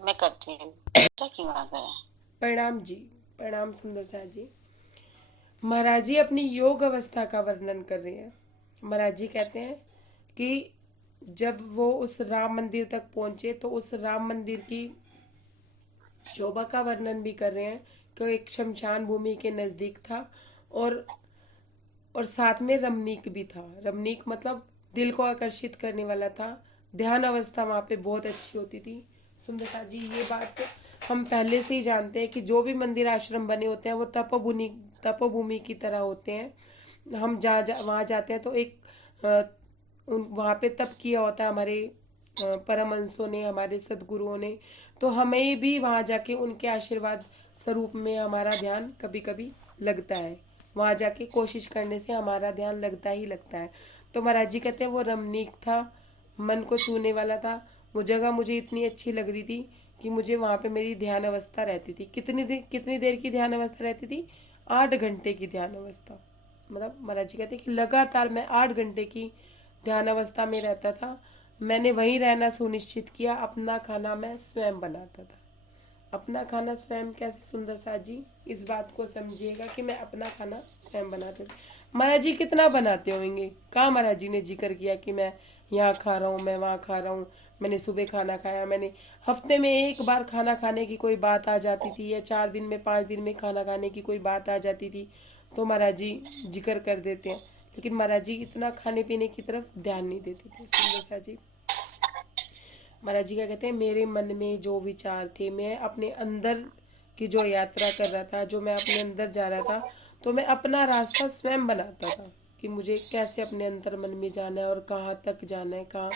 मैं करती हूँ। क्यों आ गया? प्रणाम जी, प्रणाम सुंदर साथ जी। महाराज जी अपनी योग अवस्था का वर्णन कर रहे हैं। महाराज जी कहते हैं कि जब वो उस राम मंदिर तक पहुंचे तो उस राम मंदिर की शोभा का वर्णन भी कर रहे हैं कि एक शमशान भूमि के नजदीक था, और साथ में रमणीक भी था। रमणीक मतलब दिल को आकर्षित करने वाला था। ध्यान अवस्था वहाँ पे बहुत अच्छी होती थी। सुंदर साथ जी, ये बात हम पहले से ही जानते हैं कि जो भी मंदिर आश्रम बने होते हैं वो तपोभूमि की तरह होते हैं। हम वहाँ जाते हैं तो एक वहाँ पे तप किया होता है हमारे परमहंसों ने, हमारे सदगुरुओं ने, तो हमें भी वहाँ जाके उनके आशीर्वाद स्वरूप में हमारा ध्यान कभी कभी लगता है। वहाँ जाके कोशिश करने से हमारा ध्यान लगता ही लगता है। तो महाराज जी कहते हैं वो रमणीक था, मन को छूने वाला था। वो जगह मुझे इतनी अच्छी लग रही थी कि मुझे वहाँ पे मेरी ध्यान अवस्था रहती थी। कितनी देर की ध्यान अवस्था रहती थी? 8 घंटे की ध्यान अवस्था। मतलब महाराज जी कहते हैं कि लगातार मैं 8 घंटे की ध्यान अवस्था में रहता था। मैंने वहीं रहना सुनिश्चित किया। अपना खाना मैं स्वयं बनाता था। अपना खाना स्वयं कैसे सुंदर साथ जी? इस बात को समझिएगा कि मैं अपना खाना स्वयं बनाता था। महाराज जी कितना बनाते होंगे? कहाँ महाराज जी ने जिक्र किया कि मैं यहाँ खा रहा हूँ, मैं वहाँ खा रहा हूँ, मैंने सुबह खाना खाया, मैंने हफ्ते में एक बार खाना खाने की कोई बात आ जाती थी, या 4 दिन में 5 दिन में खाना खाने की कोई बात आ जाती थी तो महाराज जी जिक्र कर देते हैं। लेकिन महाराज जी इतना खाने पीने की तरफ ध्यान नहीं देते थे। सुंदर साथ जी, महाराज जी क्या कहते हैं, मेरे मन में जो विचार थे, मैं अपने अंदर की जो यात्रा कर रहा था, जो मैं अपने अंदर जा रहा था, तो मैं अपना रास्ता स्वयं बनाता था कि मुझे कैसे अपने अंतर मन में जाना है और कहाँ तक जाना है, कहाँ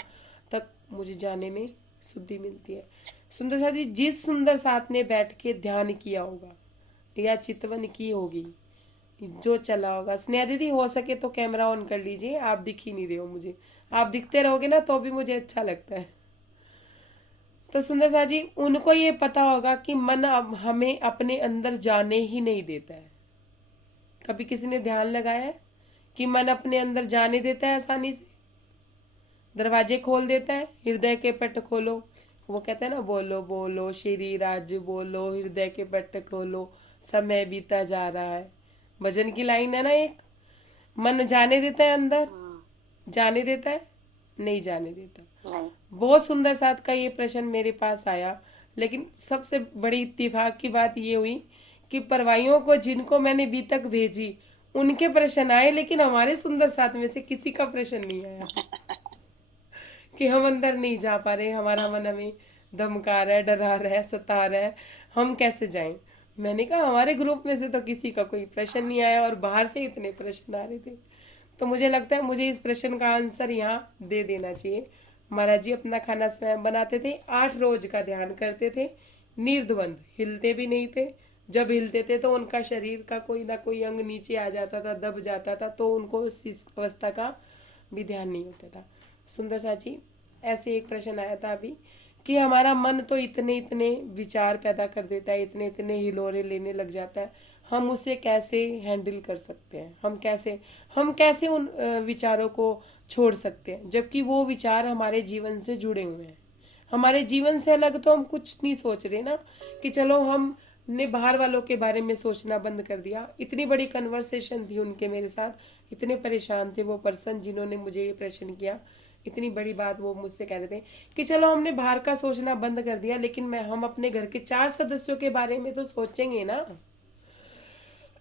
तक मुझे जाने में शुद्धि मिलती है। सुंदर साथ जी, जिस सुंदर साथ ने बैठ के ध्यान किया होगा या चितवन की होगी, जो चला होगा। स्नेहा दीदी हो सके तो कैमरा ऑन कर लीजिए, आप दिख ही नहीं रहे हो मुझे। आप दिखते रहोगे ना तो भी मुझे अच्छा लगता है। तो सुंदर सा जी उनको ये पता होगा कि मन अब हमें अपने अंदर जाने ही नहीं देता है। कभी किसी ने ध्यान लगाया है कि मन अपने अंदर जाने देता है आसानी से? दरवाजे खोल देता है, हृदय के पट खोलो, वो कहते हैं ना, बोलो बोलो शरीर आज बोलो, हृदय के पट खोलो, समय बीता जा रहा है। भजन की लाइन है ना एक। मन जाने देता है अंदर? जाने देता है? नहीं जाने देता। नहीं। बहुत सुंदर साथ का ये प्रश्न मेरे पास आया, लेकिन सबसे बड़ी इत्तेफाक की बात ये हुई कि परवाइयों को जिनको मैंने अभी तक भेजी उनके प्रश्न आए, लेकिन हमारे सुंदर साथ में से किसी का प्रश्न नहीं आया कि हम अंदर नहीं जा पा रहे, हमारा मन हमें धमका रहा है, डरा रहा है, सता रहा है, हम कैसे जाएं। मैंने कहा हमारे ग्रुप में से तो किसी का कोई प्रश्न नहीं आया और बाहर से इतने प्रश्न आ रहे थे। तो मुझे लगता है मुझे इस प्रश्न का आंसर यहाँ दे देना चाहिए। महाराज जी अपना खाना स्वयं बनाते थे, 8 रोज का ध्यान करते थे, निर्द्वंद, हिलते भी नहीं थे। जब हिलते थे तो उनका शरीर का कोई ना कोई अंग नीचे आ जाता था, दब जाता था, तो उनको उस अवस्था का भी ध्यान नहीं होता था। सुंदर सा जी ऐसे एक प्रश्न आया था अभी कि हमारा मन तो इतने इतने विचार पैदा कर देता है, इतने इतने हिलोरे लेने लग जाता है, हम उसे कैसे हैंडल कर सकते हैं? हम कैसे उन विचारों को छोड़ सकते हैं, जबकि वो विचार हमारे जीवन से जुड़े हुए हैं। हमारे जीवन से अलग तो हम कुछ नहीं सोच रहे ना, कि चलो हमने बाहर वालों के बारे में सोचना बंद कर दिया। इतनी बड़ी कन्वर्सेशन थी उनके मेरे साथ, इतने परेशान थे वो पर्सन जिन्होंने मुझे ये प्रश्न किया। इतनी बड़ी बात वो मुझसे कह रहे थे कि चलो हमने बाहर का सोचना बंद कर दिया, लेकिन हम अपने घर के 4 सदस्यों के बारे में तो सोचेंगे ना।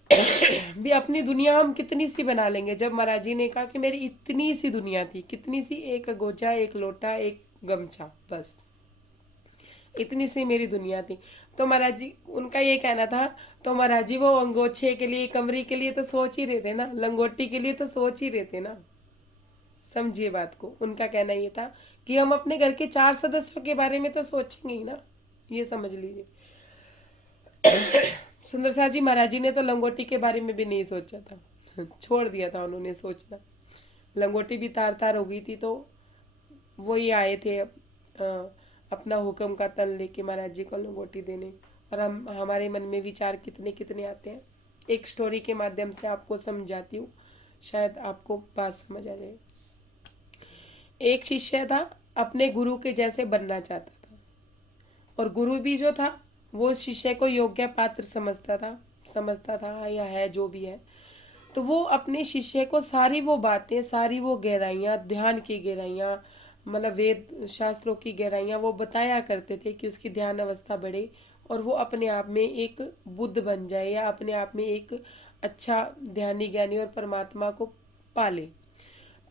भी अपनी दुनिया हम कितनी सी बना लेंगे। जब महाराज जी ने कहा कि मेरी इतनी सी दुनिया थी, कितनी सी, एक गोजा, एक लोटा, एक गमछा, बस इतनी सी मेरी दुनिया थी। तो महाराज जी उनका ये कहना था, तो महाराज जी वो अंगोछे के लिए, कमरी के लिए तो सोच ही रहे थे ना, लंगोटी के लिए तो सोच ही रहे थे ना। समझिए बात को। उनका कहना ये था कि हम अपने घर के 4 सदस्यों के बारे में तो सोचेंगे ही ना, ये समझ लीजिए। सुंदर सा जी महाराज जी ने तो लंगोटी के बारे में भी नहीं सोचा था, छोड़ दिया था उन्होंने सोचना। लंगोटी भी तार तार हो गई थी, तो वही आए थे अपना हुक्म का तन लेके महाराज जी को लंगोटी देने। और हम हमारे मन में विचार कितने कितने आते हैं। एक स्टोरी के माध्यम से आपको समझाती हूँ, शायद आपको बात समझ आ जाए। एक शिष्य था, अपने गुरु के जैसे बनना चाहता था, और गुरु भी जो था वो शिष्य को योग्य पात्र समझता था या है जो भी है। तो वो अपने शिष्य को सारी वो बातें, सारी वो गहराइयाँ, ध्यान की गहराइयाँ, मतलब वेद शास्त्रों की गहराइयाँ वो बताया करते थे कि उसकी ध्यान अवस्था बढ़े और वो अपने आप में एक बुद्ध बन जाए, या अपने आप में एक अच्छा ध्यानी ज्ञानी और परमात्मा को पाले।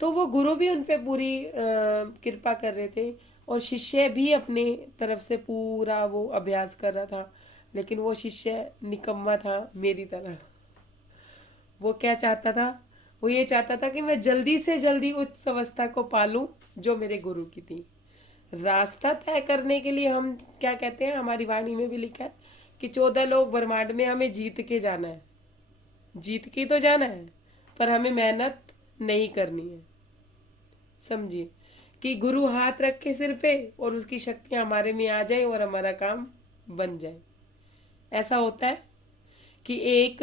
तो वो गुरु भी उन पे पूरी कृपा कर रहे थे, और शिष्य भी अपने तरफ से पूरा वो अभ्यास कर रहा था। लेकिन वो शिष्य निकम्मा था मेरी तरह। वो क्या चाहता था? वो ये चाहता था कि मैं जल्दी से जल्दी उस अवस्था को पालूं जो मेरे गुरु की थी। रास्ता तय करने के लिए हम क्या कहते हैं, हमारी वाणी में भी लिखा है कि 14 लोग ब्रह्मांड में हमें जीत के जाना है। जीत के तो जाना है, पर हमें मेहनत नहीं करनी है। समझिए कि गुरु हाथ रख के सिर पे और उसकी शक्तियां हमारे में आ जाए और हमारा काम बन जाए। ऐसा होता है कि एक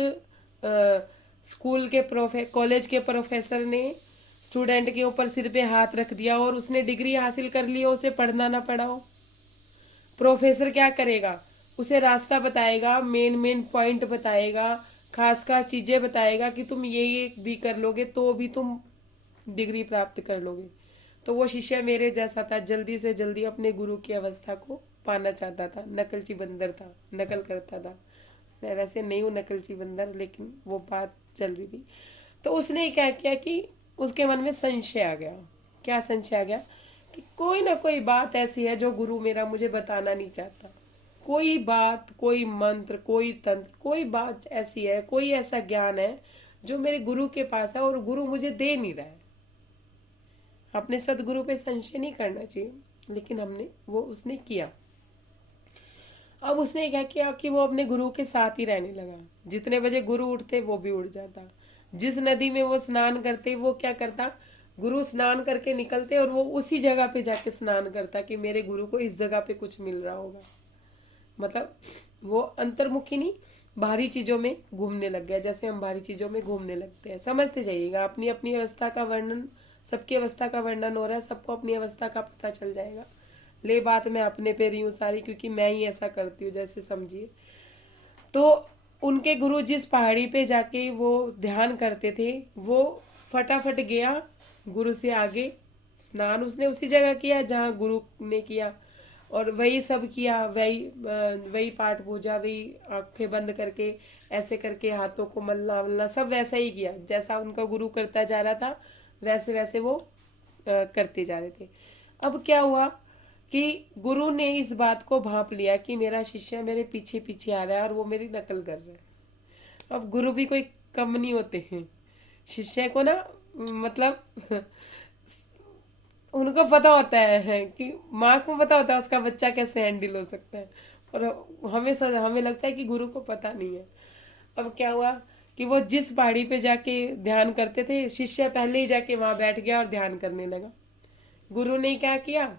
स्कूल के कॉलेज के प्रोफेसर ने स्टूडेंट के ऊपर सिर पे हाथ रख दिया और उसने डिग्री हासिल कर ली, उसे पढ़ना ना पड़ा हो। प्रोफेसर क्या करेगा? उसे रास्ता बताएगा, मेन पॉइंट बताएगा, खास खास चीजें बताएगा कि तुम ये भी कर लोगे तो भी तुम डिग्री प्राप्त कर लोगे। तो वो शिष्य मेरे जैसा था, जल्दी से जल्दी अपने गुरु की अवस्था को पाना चाहता था। नकलची बंदर था, नकल करता था। मैं वैसे नहीं हूँ नकलची बंदर, लेकिन वो बात चल रही थी। तो उसने क्या किया कि उसके मन में संशय आ गया। क्या संशय आ गया? कि कोई ना कोई बात ऐसी है जो गुरु मेरा मुझे बताना नहीं चाहता। कोई बात, कोई मंत्र, कोई तंत्र, कोई बात ऐसी है, कोई ऐसा ज्ञान है जो मेरे गुरु के पास है और गुरु मुझे दे नहीं रहा है। अपने सदगुरु पे संशय नहीं करना चाहिए, लेकिन उसने किया। अब उसने क्या किया कि वो अपने गुरु के साथ ही रहने लगा। जितने बजे गुरु उठते वो भी उठ जाता। जिस नदी में वो स्नान करते वो क्या करता, गुरु स्नान करके निकलते और वो उसी जगह पे जाके स्नान करता कि मेरे गुरु को इस जगह पे कुछ मिल रहा होगा। मतलब वो अंतर्मुखी नहीं, बाहरी चीजों में घूमने लग गया, जैसे हम बाहरी चीजों में घूमने लगते हैं। समझते जाइएगा, अपनी अपनी अवस्था का वर्णन, सबकी अवस्था का वर्णन हो रहा है, सबको अपनी अवस्था का पता चल जाएगा। ले बात मैं अपने पे रही हूँ सारी, क्योंकि मैं ही ऐसा करती हूँ, जैसे समझिए। तो उनके गुरु जिस पहाड़ी पे जाके वो ध्यान करते थे, वो फटाफट गया गुरु से आगे। स्नान उसने उसी जगह किया जहाँ गुरु ने किया, और वही सब किया, वही पाठ पूजा, वही आंखें बंद करके ऐसे करके हाथों को मलना वलना सब वैसा ही किया जैसा उनका गुरु करता जा रहा था। वैसे वैसे वो करते जा रहे थे। अब क्या हुआ कि गुरु ने इस बात को भांप लिया कि मेरा शिष्य मेरे पीछे पीछे आ रहा है और वो मेरी नकल कर रहा है। अब गुरु भी कोई कम नहीं होते हैं, शिष्य को ना, मतलब उनको पता होता है कि माँ को पता होता है उसका बच्चा कैसे हैंडल हो सकता है, और हमें लगता है कि गुरु को पता नहीं है। अब क्या हुआ कि वो जिस पहाड़ी पे जाके ध्यान करते थे, शिष्य पहले ही जाके वहां बैठ गया और ध्यान करने लगा। गुरु ने क्या किया,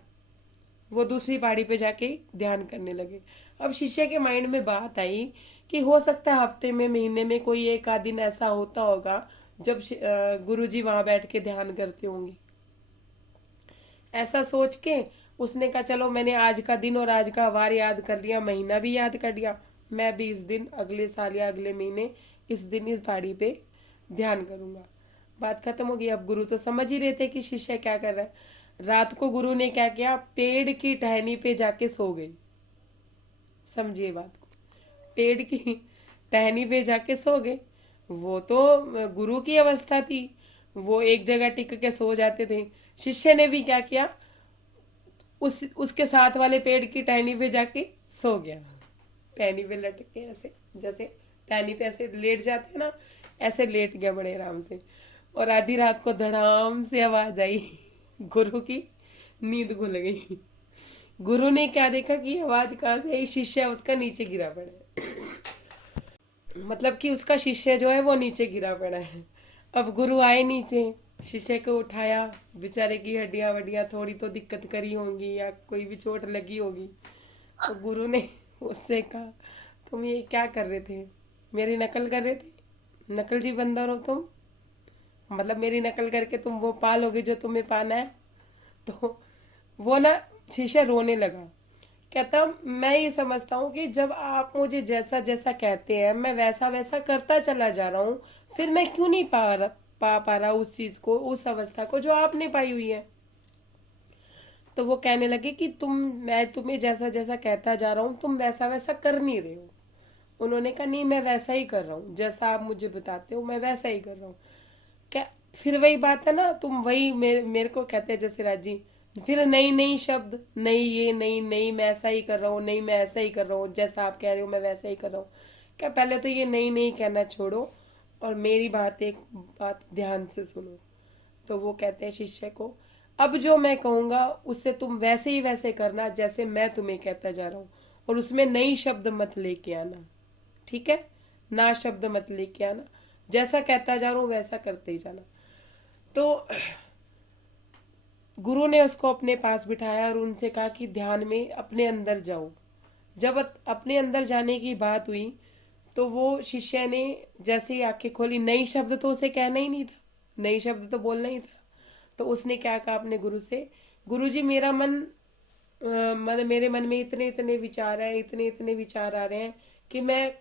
वो दूसरी पहाड़ी पे जाके ध्यान करने लगे। अब शिष्य के माइंड में बात आई कि हो सकता है हफ्ते में, महीने में कोई एक आध दिन ऐसा होता होगा जब गुरुजी वहां बैठ के ध्यान करते होंगे। ऐसा सोच के उसने कहा चलो मैंने आज का दिन और आज का वार याद कर लिया, महीना भी याद कर लिया, मैं भी इस दिन अगले साल या अगले महीने इस दिन इस पहाड़ी पे ध्यान करूंगा। बात खत्म हो गई। अब गुरु तो समझ ही रहे थे कि शिष्य क्या कर रहा है। रात को गुरु ने क्या किया, पेड़ की टहनी पे जाके सो गई। समझिए बात को, पेड़ की टहनी पे जाके सो गए। वो तो गुरु की अवस्था थी, वो एक जगह टिक के सो जाते थे। शिष्य ने भी क्या किया, उसके साथ वाले पेड़ की टहनी पे जाके सो गया। टहनी पे लटक के ऐसे, जैसे टहनी पे ऐसे लेट जाते हैं ना, ऐसे लेट गया बड़े आराम से। और आधी रात को धड़ाम से आवाज आई, गुरु की नींद खुल गई। गुरु ने क्या देखा कि आवाज कहाँ से आई, शिष्य उसका नीचे गिरा पड़ा है। मतलब कि उसका शिष्य जो है वो नीचे गिरा पड़ा है। अब गुरु आए नीचे, शिष्य को उठाया, बेचारे की हड्डियां वड्डियां थोड़ी तो दिक्कत करी होंगी या कोई भी चोट लगी होगी। तो गुरु ने उससे कहा तुम ये क्या कर रहे थे, मेरी नकल कर रहे थे, नकल जी बंदर हो तुम, मतलब मेरी नकल करके तुम वो पा लोगे जो तुम्हें पाना है। तो वो ना शिष्य रोने लगा, कहता मैं ये समझता हूँ कि जब आप मुझे जैसा जैसा कहते हैं मैं वैसा वैसा करता चला जा रहा हूँ, फिर मैं क्यों नहीं पा रहा उस चीज को, उस अवस्था को जो आपने पाई हुई है। तो वो कहने लगे कि मैं तुम्हें जैसा जैसा कहता जा रहा हूँ तुम वैसा वैसा कर नहीं रहे हो। उन्होंने कहा नहीं मैं वैसा ही कर रहा हूँ, जैसा आप मुझे बताते हो मैं वैसा ही कर रहा हूँ। क्या फिर वही बात है ना, तुम वही मेरे को कहते हैं जैसे राजी, फिर नई नई शब्द, नहीं ये नहीं नहीं मैं ऐसा ही कर रहा हूँ, नहीं मैं ऐसा ही कर रहा हूँ, जैसा आप कह रहे हो मैं वैसा ही कर रहा हूँ। क्या पहले तो ये नहीं नहीं कहना छोड़ो और मेरी एक बात ध्यान से सुनो। तो वो कहते हैं शिष्य को, अब जो मैं कहूंगा उससे तुम वैसे ही वैसे करना जैसे मैं तुम्हें कहता जा रहा हूँ, और उसमें नई शब्द मत लेके आना, ठीक है ना, शब्द मत लेके आना, जैसा कहता जा रहा हूँ वैसा करते ही जाना। तो गुरु ने उसको अपने पास बिठाया और उनसे कहा कि ध्यान में अपने अंदर जाओ। जब अपने अंदर जाने की बात हुई तो वो शिष्य ने जैसे ही आंखें खोली, नई शब्द तो उसे कहना ही नहीं था, नई शब्द तो बोलना ही था। तो उसने क्या कहा अपने गुरु से, गुरु जी मेरा मेरे मन में इतने इतने विचार हैं, इतने इतने विचार आ रहे हैं कि मैं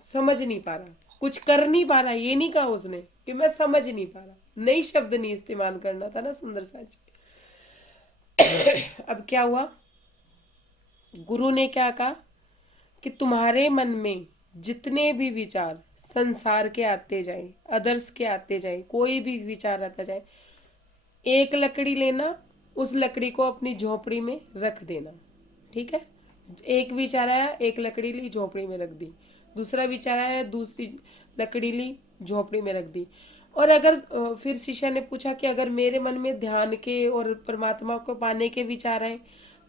समझ नहीं पा रहा, कुछ कर नहीं पा रहा। ये नहीं कहा उसने कि मैं समझ नहीं पा रहा, नई शब्द नहीं इस्तेमाल करना था ना सुंदर साजी। अब क्या हुआ, गुरु ने क्या कहा कि तुम्हारे मन में जितने भी विचार संसार के आते जाए, अदर्स के आते जाए, कोई भी विचार आता जाए, एक लकड़ी लेना, उस लकड़ी को अपनी झोपड़ी में रख देना, ठीक है। एक विचार आया, एक लकड़ी ली झोपड़ी में रख दी, दूसरा विचार आया, दूसरी लकड़ी ली झोपड़ी में रख दी। और अगर फिर शिष्य ने पूछा कि अगर मेरे मन में ध्यान के और परमात्मा को पाने के विचार आए,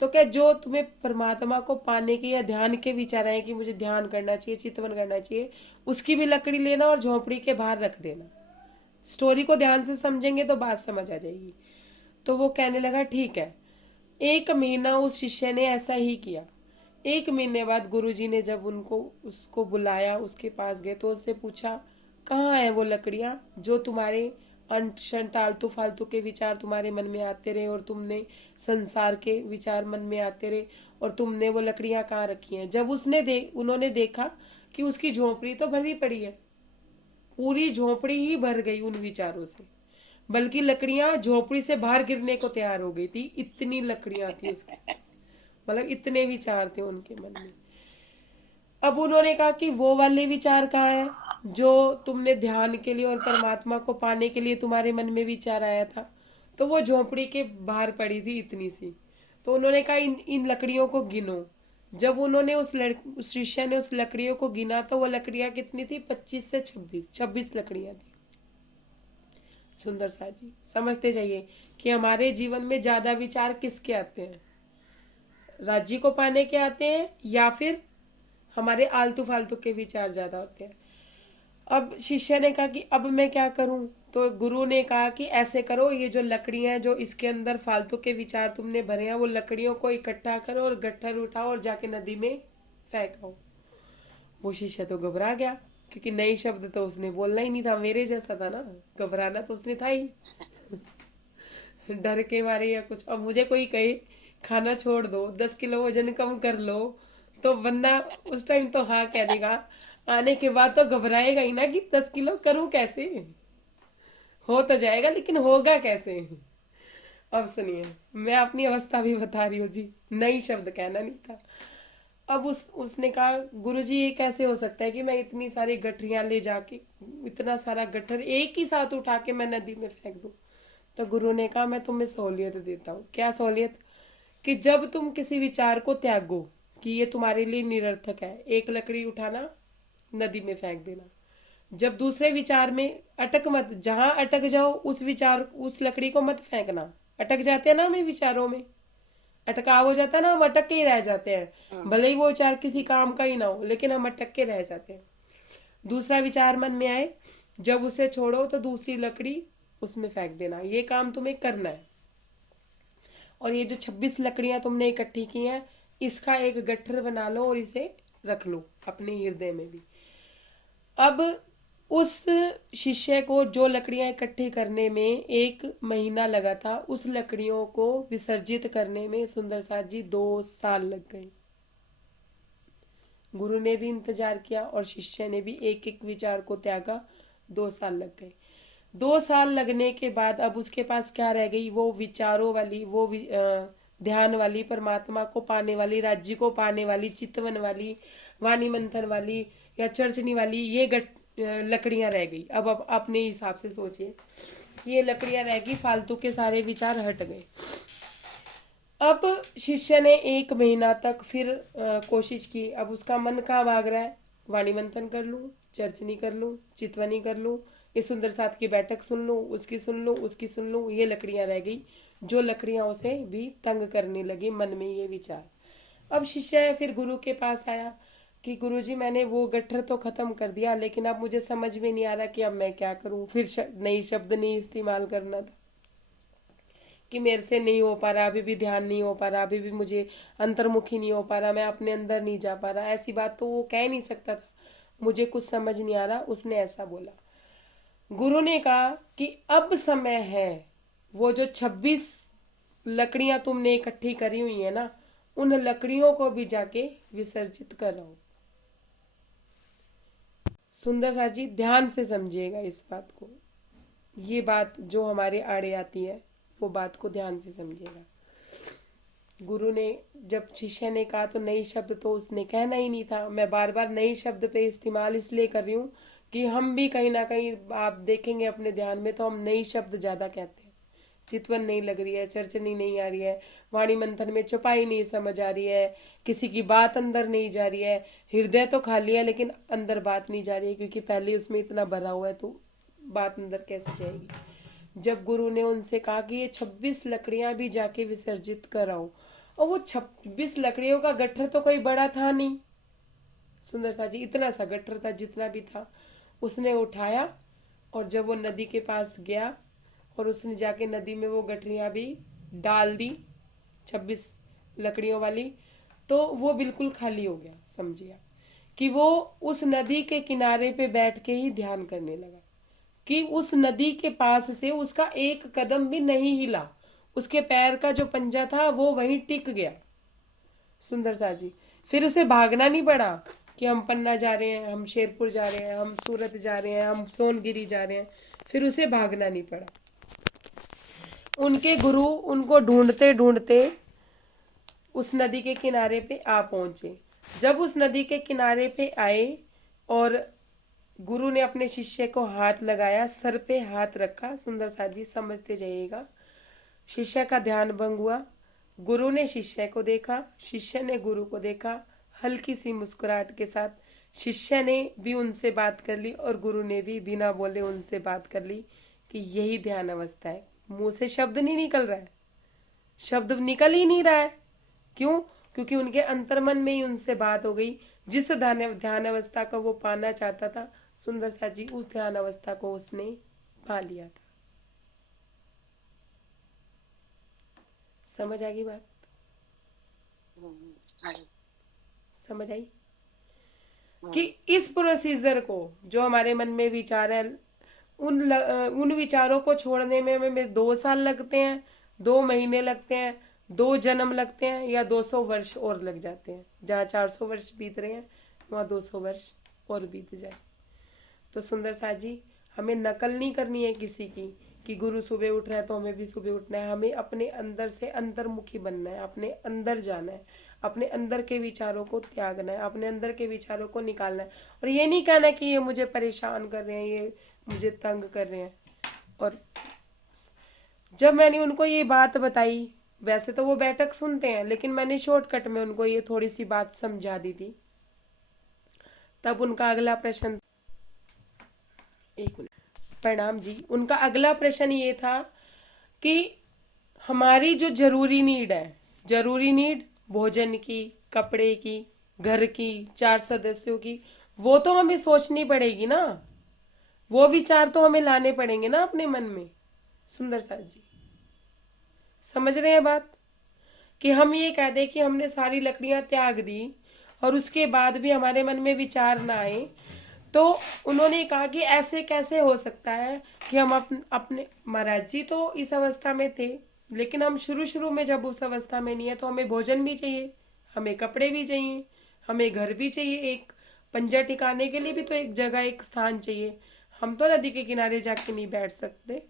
तो क्या जो तुम्हें परमात्मा को पाने के या ध्यान के विचार आए कि मुझे ध्यान करना चाहिए, चितवन करना चाहिए, उसकी भी लकड़ी लेना और झोपड़ी के बाहर रख देना। स्टोरी को ध्यान से समझेंगे तो बात समझ आ जाएगी। तो वो कहने लगा ठीक है। 1 महीना उस शिष्य ने ऐसा ही किया। 1 महीने बाद गुरुजी ने जब उनको उसको बुलाया, उसके पास गए तो उससे पूछा कहाँ है वो लकड़ियां जो तुम्हारे अंट शंट आलतू फालतू के विचार तुम्हारे मन में आते रहे और तुमने संसार के विचार मन में आते रहे और तुमने वो लकड़ियां कहाँ रखी हैं। जब उन्होंने देखा कि उसकी झोपड़ी तो भरी पड़ी है, पूरी झोपड़ी ही भर गई उन विचारों से, बल्कि लकड़ियां झोपड़ी से बाहर गिरने को तैयार हो गई थी, इतनी लकड़ियां थी उसकी, मतलब इतने विचार थे उनके मन में। अब उन्होंने कहा कि वो वाले विचार कहाँ है जो तुमने ध्यान के लिए और परमात्मा को पाने के लिए तुम्हारे मन में विचार आया था। तो वो झोपड़ी के बाहर पड़ी थी इतनी सी। तो उन्होंने कहा इन इन लकड़ियों को गिनो। जब उन्होंने उस शिष्य ने उस लकड़ियों को गिना तो वो लकड़ियां कितनी थी, 25 से 26 लकड़ियां थी। सुंदर सा जी समझते जाइए कि हमारे जीवन में ज्यादा विचार किसके आते हैं, राज्य को पाने के आते हैं या फिर हमारे आलतू फालतू के विचार ज्यादा होते हैं। अब शिष्य ने कहा कि अब मैं क्या करूं। तो गुरु ने कहा कि ऐसे करो, ये जो लकड़ियां हैं जो इसके अंदर फालतू के विचार तुमने भरे हैं वो लकड़ियों को इकट्ठा करो और गट्ठर उठाओ और जाके नदी में फेंको। वो शिष्य तो घबरा गया क्योंकि नई शब्द तो उसने बोलना ही नहीं था, मेरे जैसा था ना, घबराना तो उसने था ही डर के मारे या कुछ। अब मुझे कोई कहे खाना छोड़ दो, 10 किलो वजन कम कर लो, तो बंदा उस टाइम तो हाँ कह देगा, आने के बाद तो घबराएगा ही ना कि 10 किलो करूं कैसे, हो तो जाएगा लेकिन होगा कैसे। अब सुनिए, मैं अपनी अवस्था भी बता रही हूँ जी, नई शब्द कहना नहीं था। अब उसने कहा गुरुजी ये कैसे हो सकता है कि मैं इतनी सारी गठरियां ले जाके, इतना सारा गट्ठर एक ही साथ उठा के मैं नदी में फेंक दूं। तो गुरु ने कहा मैं तुम्हें सहूलियत देता हूँ। क्या सहूलियत? कि जब तुम किसी विचार को त्यागो कि ये तुम्हारे लिए निरर्थक है, एक लकड़ी उठाना नदी में फेंक देना। जब दूसरे विचार में अटक मत, जहां अटक जाओ उस लकड़ी को मत फेंकना। अटक जाते हैं ना हमें विचारों में, अटकाव हो जाता है ना, हम अटक के ही रह जाते हैं, भले ही वो विचार किसी काम का ही ना हो लेकिन हम अटक के रह जाते हैं। दूसरा विचार मन में आए, जब उसे छोड़ो तो दूसरी लकड़ी उसमें फेंक देना, ये काम तुम्हें करना है। और ये जो 26 लकड़ियां तुमने इकट्ठी की हैं इसका एक गट्ठर बना लो और इसे रख लो अपने हृदय में भी। अब उस शिष्य को जो लकड़ियां इकट्ठी करने में 1 महीना लगा था, उस लकड़ियों को विसर्जित करने में सुंदर साथ जी 2 साल लग गए। गुरु ने भी इंतजार किया और शिष्य ने भी एक एक विचार को त्यागा, 2 साल लग गए। 2 साल लगने के बाद अब उसके पास क्या रह गई, वो विचारों वाली, ध्यान वाली, परमात्मा को पाने वाली, राज्य को पाने वाली, चितवन वाली, वाणी मंथन वाली या चर्चनी वाली ये लकड़ियां रह गई। अब अपने हिसाब से सोचिए, ये लकड़ियां रह गई, फालतू के सारे विचार हट गए। अब शिष्य ने 1 महीना तक फिर कोशिश की। अब उसका मन कहाँ भाग रहा है, वाणी मंथन कर लूं, चर्चनी कर लूं, चितवनी कर लूं, ये सुंदर साथ की बैठक सुन लूं, उसकी सुन लूं, उसकी सुन लूं। ये लकड़ियां रह गई जो लकड़ियां उसे भी तंग करने लगी मन में ये विचार। अब शिष्य फिर गुरु के पास आया कि गुरुजी मैंने वो गट्ठर तो खत्म कर दिया लेकिन अब मुझे समझ में नहीं आ रहा कि अब मैं क्या करूं। फिर नई शब्द नहीं इस्तेमाल करना था कि मेरे से नहीं हो पा रहा, अभी भी ध्यान नहीं हो पा रहा, अभी भी मुझे अंतर्मुखी नहीं हो पा रहा, मैं अपने अंदर नहीं जा पा रहा। ऐसी बात तो वो कह नहीं सकता था, मुझे कुछ समझ नहीं आ रहा, उसने ऐसा बोला। गुरु ने कहा कि अब समय है, वो जो 26 लकड़ियां तुमने इकट्ठी करी हुई है ना, उन लकड़ियों को भी जाके विसर्जित करो। सुंदर सा जी ध्यान से समझिएगा इस बात को, ये बात जो हमारे आड़े आती है वो बात को ध्यान से समझिएगा। गुरु ने जब शिष्य ने कहा तो नई शब्द तो उसने कहना ही नहीं था। मैं बार बार नई शब्द पे इस्तेमाल इसलिए कर रही हूँ कि हम भी कहीं ना कहीं आप देखेंगे अपने ध्यान में तो हम नई शब्द ज्यादा कहते हैं। चितवन नहीं लग रही है, चर्चनी नहीं आ रही है, वाणी मंथन में चौपाई नहीं समझ आ रही है, किसी की बात अंदर नहीं जा रही है, हृदय तो खाली है लेकिन अंदर बात नहीं जा रही है क्योंकि पहले उसमें इतना भरा हुआ है तो बात अंदर कैसे जाएगी। जब गुरु ने उनसे कहा कि ये 26 लकड़ियां भी जाके विसर्जित कराओ, और वो 26 लकड़ियों का गट्ठर तो कोई बड़ा था नहीं, सुंदर सा जी इतना सा गट्ठर था जितना भी था, उसने उठाया और जब वो नदी के पास गया और उसने जाके नदी में वो गठरियां भी डाल दी 26 लकड़ियों वाली, तो वो बिल्कुल खाली हो गया। समझिए कि वो उस नदी के किनारे पे बैठ के ही ध्यान करने लगा कि उस नदी के पास से उसका एक कदम भी नहीं हिला, उसके पैर का जो पंजा था वो वहीं टिक गया। सुंदर सा जी, फिर उसे भागना नहीं पड़ा कि हम पन्ना जा रहे हैं, हम शेरपुर जा रहे हैं, हम सूरत जा रहे हैं, हम सोनगिरी जा रहे हैं, फिर उसे भागना नहीं पड़ा। उनके गुरु उनको ढूंढते ढूंढते उस नदी के किनारे पे आ पहुंचे। जब उस नदी के किनारे पे आए और गुरु ने अपने शिष्य को हाथ लगाया, सर पे हाथ रखा, सुंदर सा जी समझते जाइएगा, शिष्य का ध्यान भंग हुआ। गुरु ने शिष्य को देखा, शिष्य ने गुरु को देखा, हल्की सी मुस्कुराहट के साथ शिष्य ने भी उनसे बात कर ली और गुरु ने भी बिना बोले उनसे बात कर ली कि यही ध्यान अवस्था है। मुंह से शब्द नहीं निकल रहा है, शब्द निकल ही नहीं रहा है। क्यों? क्योंकि उनके अंतर्मन में ही उनसे बात हो गई। जिस ध्यान अवस्था को वो पाना चाहता था, सुंदर सा जी उस ध्यान अवस्था को उसने पा लिया था। समझ आ गई बात? समझ आई कि इस प्रोसीजर को जो हमारे मन में विचार है, उन विचारों को छोड़ने में हमें 2 साल लगते हैं, 2 महीने लगते हैं, 2 जन्म लगते हैं, या 200 वर्ष और लग जाते हैं। जहाँ 400 वर्ष बीत रहे हैं वहाँ 200 वर्ष और बीत जाए। तो सुंदर सा जी, हमें नकल नहीं करनी है किसी की कि गुरु सुबह उठ रहा है तो हमें भी सुबह उठना है। हमें अपने अंदर से अंतर्मुखी बनना है, अपने अंदर जाना है, अपने अंदर के विचारों को त्यागना है, अपने अंदर के विचारों को निकालना है। और ये नहीं कहना कि ये मुझे परेशान कर रहे हैं, ये मुझे तंग कर रहे हैं। और जब मैंने उनको ये बात बताई, वैसे तो वो बैठक सुनते हैं, लेकिन मैंने शॉर्टकट में उनको ये थोड़ी सी बात समझा दी थी। तब उनका अगला प्रश्न, एक मिनट, प्रणाम जी, उनका अगला प्रश्न ये था कि हमारी जो जरूरी नीड है, जरूरी नीड भोजन की, कपड़े की, घर की, 4 सदस्यों की, वो तो हमें सोचनी पड़ेगी ना, वो विचार तो हमें लाने पड़ेंगे ना अपने मन में। सुंदर सा जी समझ रहे हैं बात? कि हम ये कह दें कि हमने सारी लकड़ियां त्याग दी और उसके बाद भी हमारे मन में विचार ना आए, तो उन्होंने कहा कि ऐसे कैसे हो सकता है कि हम अपने महाराज जी तो इस अवस्था में थे, लेकिन हम शुरू में जब उस अवस्था में नहीं है तो हमें भोजन भी चाहिए, हमें कपड़े भी चाहिए, हमें घर भी चाहिए, एक पंजा टिकाने के लिए भी तो एक जगह, एक स्थान चाहिए। हम तो नदी के किनारे जाके नहीं बैठ सकते।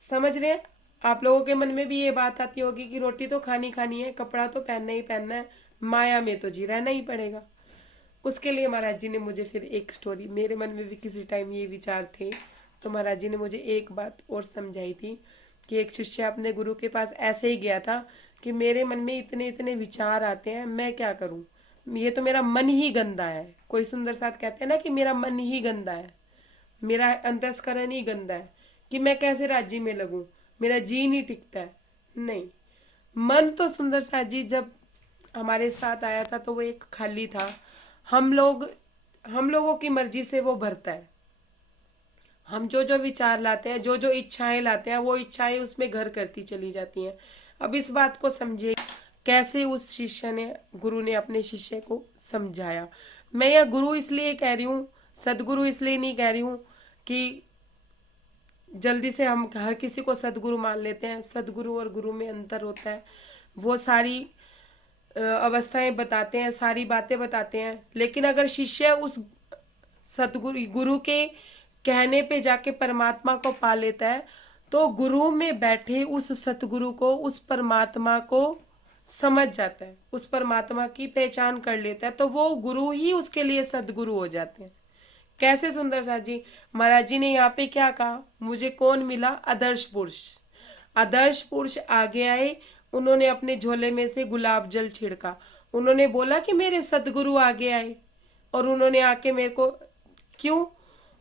समझ रहे हैं? आप लोगों के मन में भी ये बात आती होगी कि रोटी तो खानी खानी है, कपड़ा तो पहनना ही पहनना है, माया में तो जी रहना ही पड़ेगा। उसके लिए महाराज जी ने मुझे फिर एक स्टोरी, मेरे मन में भी किसी टाइम ये विचार थे, तो महाराज जी ने मुझे एक बात और समझाई थी कि एक शिष्य अपने गुरु के पास ऐसे ही गया था कि मेरे मन में इतने इतने विचार आते हैं, मैं क्या करूं, ये तो मेरा मन ही गंदा है। कोई सुंदर साथ कहते हैं ना कि मेरा मन ही गंदा है, मेरा अंतस्करण ही गंदा है, कि मैं कैसे राज्य में लगूं, मेरा जी नहीं टिकता है। नहीं, मन तो सुंदर साथ जी जब हमारे साथ आया था तो वो एक खाली था। हम लोगों की मर्जी से वो भरता है। हम जो जो विचार लाते हैं, जो जो इच्छाएं लाते हैं, वो इच्छाएं उसमें घर करती चली जाती हैं। अब इस बात को समझिए कैसे उस शिष्य ने, गुरु ने अपने शिष्य को समझाया। मैं यह गुरु इसलिए कह रही हूँ, सदगुरु इसलिए नहीं कह रही हूँ कि जल्दी से हम हर किसी को सदगुरु मान लेते हैं। सदगुरु और गुरु में अंतर होता है। वो सारी अवस्थाएं बताते हैं, सारी बातें बताते हैं, लेकिन अगर शिष्य उस सतगुरु गुरु के कहने पे जाके परमात्मा को पा लेता है, तो गुरु में बैठे उस सतगुरु को, उस परमात्मा को समझ जाता है, उस परमात्मा की पहचान कर लेता है, तो वो गुरु ही उसके लिए सदगुरु हो जाते हैं। कैसे सुंदर साथ जी? महाराज जी ने यहाँ पे क्या कहा, मुझे कौन मिला? आदर्श पुरुष। आदर्श पुरुष आगे आए, उन्होंने अपने झोले में से गुलाब जल छिड़का, उन्होंने बोला कि मेरे सतगुरु आगे आए, और उन्होंने आके मेरे को, क्यों?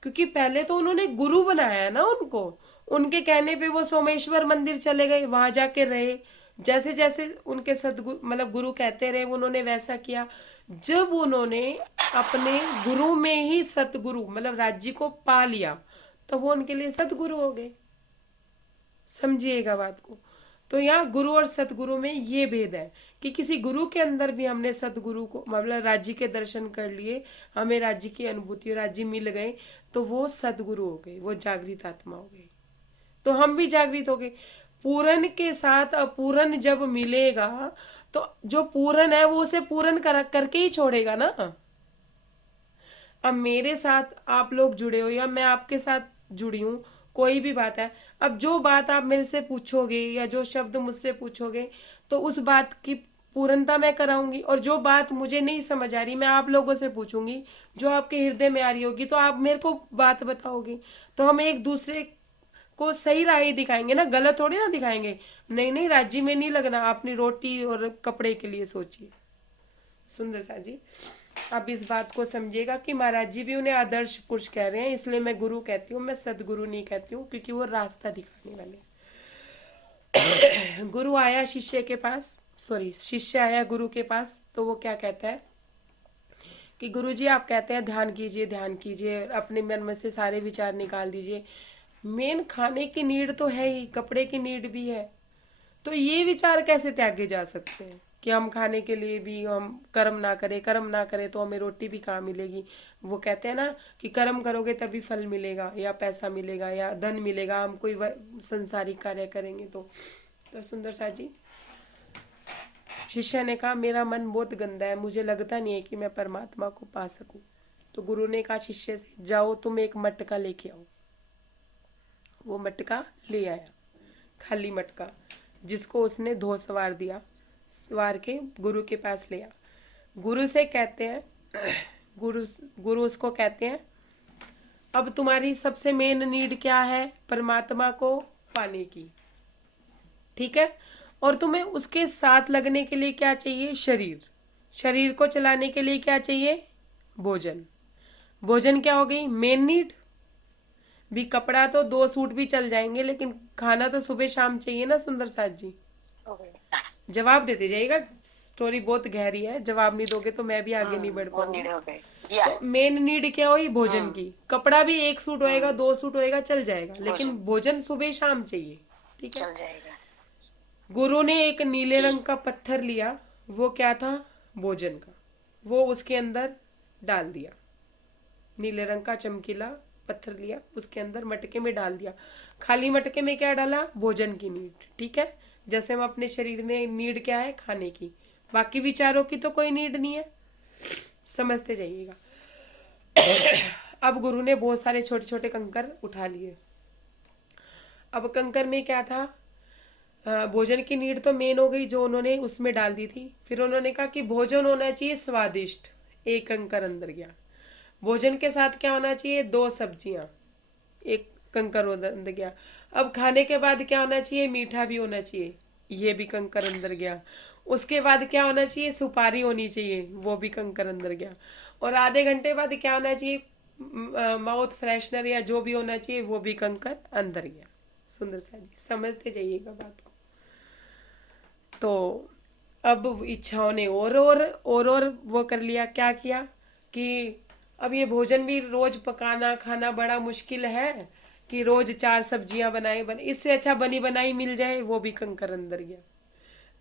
क्योंकि पहले तो उन्होंने गुरु बनाया ना उनको, उनके कहने पे वो सोमेश्वर मंदिर चले गए, वहां जाके रहे, जैसे जैसे उनके सतगुरु मतलब गुरु कहते रहे उन्होंने वैसा किया। जब उन्होंने अपने गुरु में ही सतगुरु मतलब राज्य को पा लिया, तो वो उनके लिए सदगुरु हो गए। समझिएगा बात को। तो यहाँ गुरु और सतगुरु में ये भेद है कि किसी गुरु के अंदर भी हमने सतगुरु को मतलब राज्य के दर्शन कर लिए, हमें राज्य की अनुभूति, राज्य मिल गए, तो वो सतगुरु हो गए, वो जागृत आत्मा हो गई। तो हम भी जागृत हो गए। पूरन के साथ अपूरन जब मिलेगा तो जो पूरन है वो उसे पूरन करके ही छोड़ेगा ना। अब मेरे साथ आप लोग जुड़े हो या मैं आपके साथ जुड़ी हूं, कोई भी बात है, अब जो बात आप मेरे से पूछोगे या जो शब्द मुझसे पूछोगे तो उस बात की पूर्णता मैं कराऊंगी, और जो बात मुझे नहीं समझ आ रही मैं आप लोगों से पूछूंगी, जो आपके हृदय में आ रही होगी तो आप मेरे को बात बताओगे। तो हम एक दूसरे को सही राह ही दिखाएंगे ना, गलत थोड़ी ना दिखाएंगे। नहीं नहीं, राज्य में नहीं लगना, अपनी रोटी और कपड़े के लिए सोचिए। सुंदर सा जी, आप इस बात को समझिएगा कि महाराज जी भी उन्हें आदर्श पुरुष कह रहे हैं, इसलिए मैं गुरु कहती हूँ, मैं सदगुरु नहीं कहती हूँ, क्योंकि वो रास्ता दिखाने वाले। गुरु आया शिष्य के पास, सॉरी शिष्य आया गुरु के पास, तो वो क्या कहता है कि गुरु जी आप कहते हैं ध्यान कीजिए, ध्यान कीजिए, अपने मन में से सारे विचार निकाल दीजिए। मेन खाने की नीड तो है ही, कपड़े की नीड भी है, तो ये विचार कैसे त्यागे जा सकते हैं कि हम खाने के लिए भी हम कर्म ना करें, कर्म ना करें तो हमें रोटी भी कहाँ मिलेगी। वो कहते हैं ना कि कर्म करोगे तभी फल मिलेगा, या पैसा मिलेगा, या धन मिलेगा, हम कोई संसारिक कार्य करेंगे तो सुंदर सा जी, शिष्य ने कहा मेरा मन बहुत गंदा है, मुझे लगता नहीं है कि मैं परमात्मा को पा सकूं। तो गुरु ने कहा शिष्य से, जाओ तुम एक मटका लेके आओ। वो मटका ले आया, खाली मटका, जिसको उसने धो सवार दिया, सवार के गुरु के पास ले आ। गुरु से कहते हैं, गुरु उसको कहते हैं अब तुम्हारी सबसे मेन नीड क्या है, परमात्मा को पाने की, ठीक है, और तुम्हें उसके साथ लगने के लिए क्या चाहिए, शरीर, शरीर को चलाने के लिए क्या चाहिए, भोजन। भोजन क्या हो गई, मेन नीड भी। कपड़ा तो 2 सूट भी चल जाएंगे, लेकिन खाना तो सुबह शाम चाहिए ना। सुंदर साथ जी जवाब देते जाइएगा, स्टोरी बहुत गहरी है, जवाब नहीं दोगे तो मैं भी आगे नहीं बढ़ पाऊंगी। तो मेन नीड क्या हुई, भोजन की। कपड़ा भी 1 सूट होएगा, 2 सूट होएगा, चल जाएगा, लेकिन भोजन सुबह शाम चाहिए, ठीक है। गुरु ने एक नीले रंग का पत्थर लिया, वो क्या था, भोजन का, वो उसके अंदर डाल दिया। नीले रंग का चमकीला पत्थर लिया, उसके अंदर मटके में डाल दिया। खाली मटके में क्या डाला, भोजन की नीड, ठीक है। जैसे हम अपने शरीर में नीड क्या है, खाने की, बाकी विचारों की तो कोई नीड नहीं है, समझते जाइएगा। अब गुरु ने बहुत सारे छोटे छोटे कंकर उठा लिए। अब कंकर में क्या था, भोजन की नीड तो मेन हो गई, जो उन्होंने उसमें डाल दी थी। फिर उन्होंने कहा कि भोजन होना चाहिए स्वादिष्ट, एक कंकर अंदर गया। भोजन के साथ क्या होना चाहिए, 2 सब्जियां, एक कंकर अंदर गया। अब खाने के बाद क्या होना चाहिए, मीठा भी होना चाहिए, ये भी कंकर अंदर गया। उसके बाद क्या होना चाहिए, सुपारी होनी चाहिए, वो भी कंकर अंदर गया। और आधे घंटे बाद क्या होना चाहिए, माउथ फ्रेशनर या जो भी होना चाहिए, वो भी कंकर अंदर गया। सुंदर सा जी, समझते जाइएगा बात को। तो अब इच्छाओं ने और वो कर लिया, क्या किया कि अब ये भोजन भी रोज पकाना खाना बड़ा मुश्किल है कि रोज 4 सब्जियां इससे अच्छा बनी बनाई मिल जाए, वो भी कंकर अंदर गया।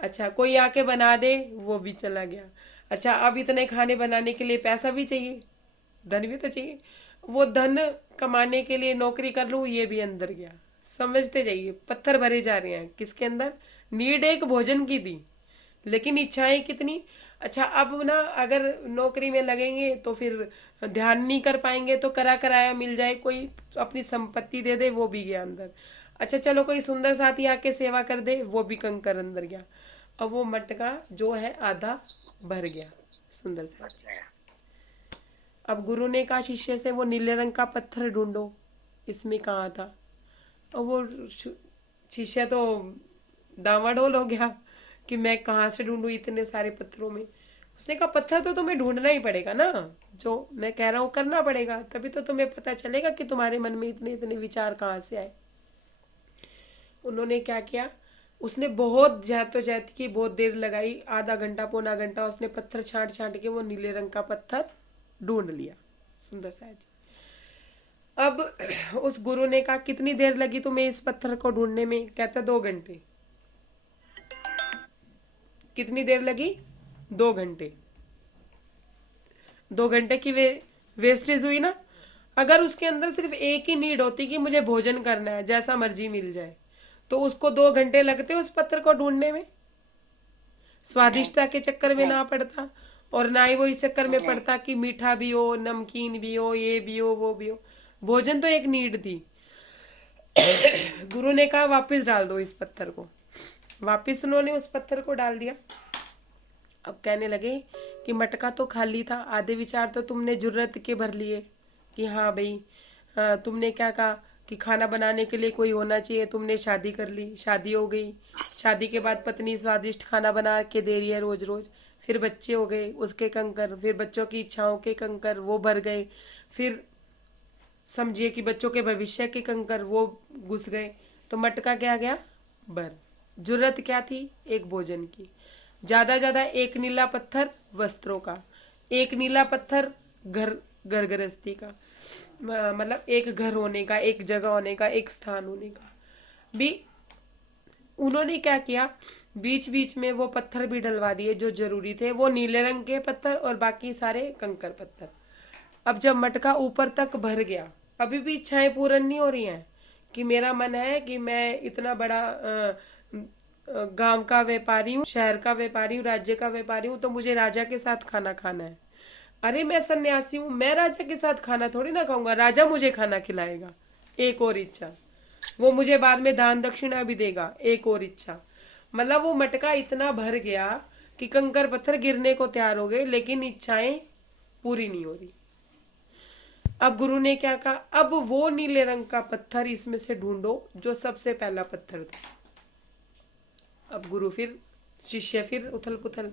अच्छा कोई आके बना दे, वो भी चला गया। अच्छा अब इतने खाने बनाने के लिए पैसा भी चाहिए, धन भी तो चाहिए, वो धन कमाने के लिए नौकरी कर लूं, ये भी अंदर गया। समझते जाइए, पत्थर भरे जा रहे हैं किसके अंदर, नीड एक भोजन की थी, लेकिन इच्छाएं कितनी। अच्छा अब ना अगर नौकरी में लगेंगे तो फिर ध्यान नहीं कर पाएंगे, तो कराया मिल जाए, कोई अपनी संपत्ति दे दे, वो भी गया अंदर। अच्छा चलो कोई सुंदर साथी आके सेवा कर दे, वो भी कंकर अंदर गया। अब वो मटका जो है आधा भर गया। सुंदर सा, अब गुरु ने कहा शिष्य से, वो नीले रंग का पत्थर ढूंढो, इसमें कहाँ था। और वो शिष्य तो डावाडोल हो गया कि मैं कहाँ से ढूंढूं इतने सारे पत्थरों में। उसने कहा पत्थर तो तुम्हें ढूंढना ही पड़ेगा ना, जो मैं कह रहा हूँ करना पड़ेगा, तभी तो तुम्हें पता चलेगा कि तुम्हारे मन में इतने इतने विचार कहाँ से आए। उन्होंने क्या किया, उसने बहुत जहद की, बहुत देर लगाई, आधा घंटा पौना घंटा उसने पत्थर छांट के वो नीले रंग का पत्थर ढूंढ लिया। सुंदर सा जी, अब उस गुरु ने कहा कितनी देर लगी तुम्हें इस पत्थर को ढूंढने में? कहता 2 घंटे। कितनी देर लगी? 2 घंटे। 2 घंटे की वेस्टेज हुई ना। अगर उसके अंदर सिर्फ एक ही नीड होती कि मुझे भोजन करना है, जैसा मर्जी मिल जाए, तो उसको 2 घंटे लगते उस पत्थर को ढूंढने में। स्वादिष्टता के चक्कर में ना पड़ता, और ना ही वो इस चक्कर में पड़ता कि मीठा भी हो, नमकीन भी हो, ये भी हो, वो भी हो। भोजन तो एक नीड थी। गुरु ने कहा वापस डाल दो इस पत्थर को। वापस उन्होंने उस पत्थर को डाल दिया। अब कहने लगे कि मटका तो खाली था, आधे विचार तो तुमने जुर्रत के भर लिए कि हाँ भाई, तुमने क्या कहा कि खाना बनाने के लिए कोई होना चाहिए। तुमने शादी कर ली, शादी हो गई, शादी के बाद पत्नी स्वादिष्ट खाना बना के दे रही है रोज रोज। फिर बच्चे हो गए, उसके कंकर, फिर बच्चों की इच्छाओं के कंकर वो भर गए, फिर समझिए कि बच्चों के भविष्य के कंकर वो घुस गए, तो मटका क्या गया? भर। जरूरत क्या थी? एक भोजन की। ज्यादा ज्यादा एक नीला पत्थर वस्त्रों का, एक नीला पत्थर घर घर गृहस्थी का, मतलब एक घर होने का, एक जगह होने का, एक स्थान होने का भी। उन्होंने क्या किया, बीच बीच में वो पत्थर भी डलवा दिए जो जरूरी थे, वो नीले रंग के पत्थर और बाकी सारे कंकर पत्थर। अब जब मटका ऊपर तक भर गया, अभी भी इच्छाएं पूर्ण नहीं हो रही हैं कि मेरा मन है कि मैं इतना बड़ा गांव का व्यापारी हूँ, शहर का व्यापारी हूँ, राज्य का व्यापारी हूँ, तो मुझे राजा के साथ खाना खाना है। अरे मैं सन्यासी हूँ, मैं राजा के साथ खाना थोड़ी ना खाऊंगा, राजा मुझे खाना खिलाएगा। एक और इच्छा, वो मुझे बाद में दान दक्षिणा भी देगा। एक और इच्छा, मतलब वो मटका इतना भर गया कि कंकर पत्थर गिरने को तैयार हो गए, लेकिन इच्छाएं पूरी नहीं हो रही। अब गुरु ने क्या कहा, अब वो नीले रंग का पत्थर इसमें से ढूंढो जो सबसे पहला पत्थर था। अब गुरु फिर, शिष्य फिर उथल पुथल,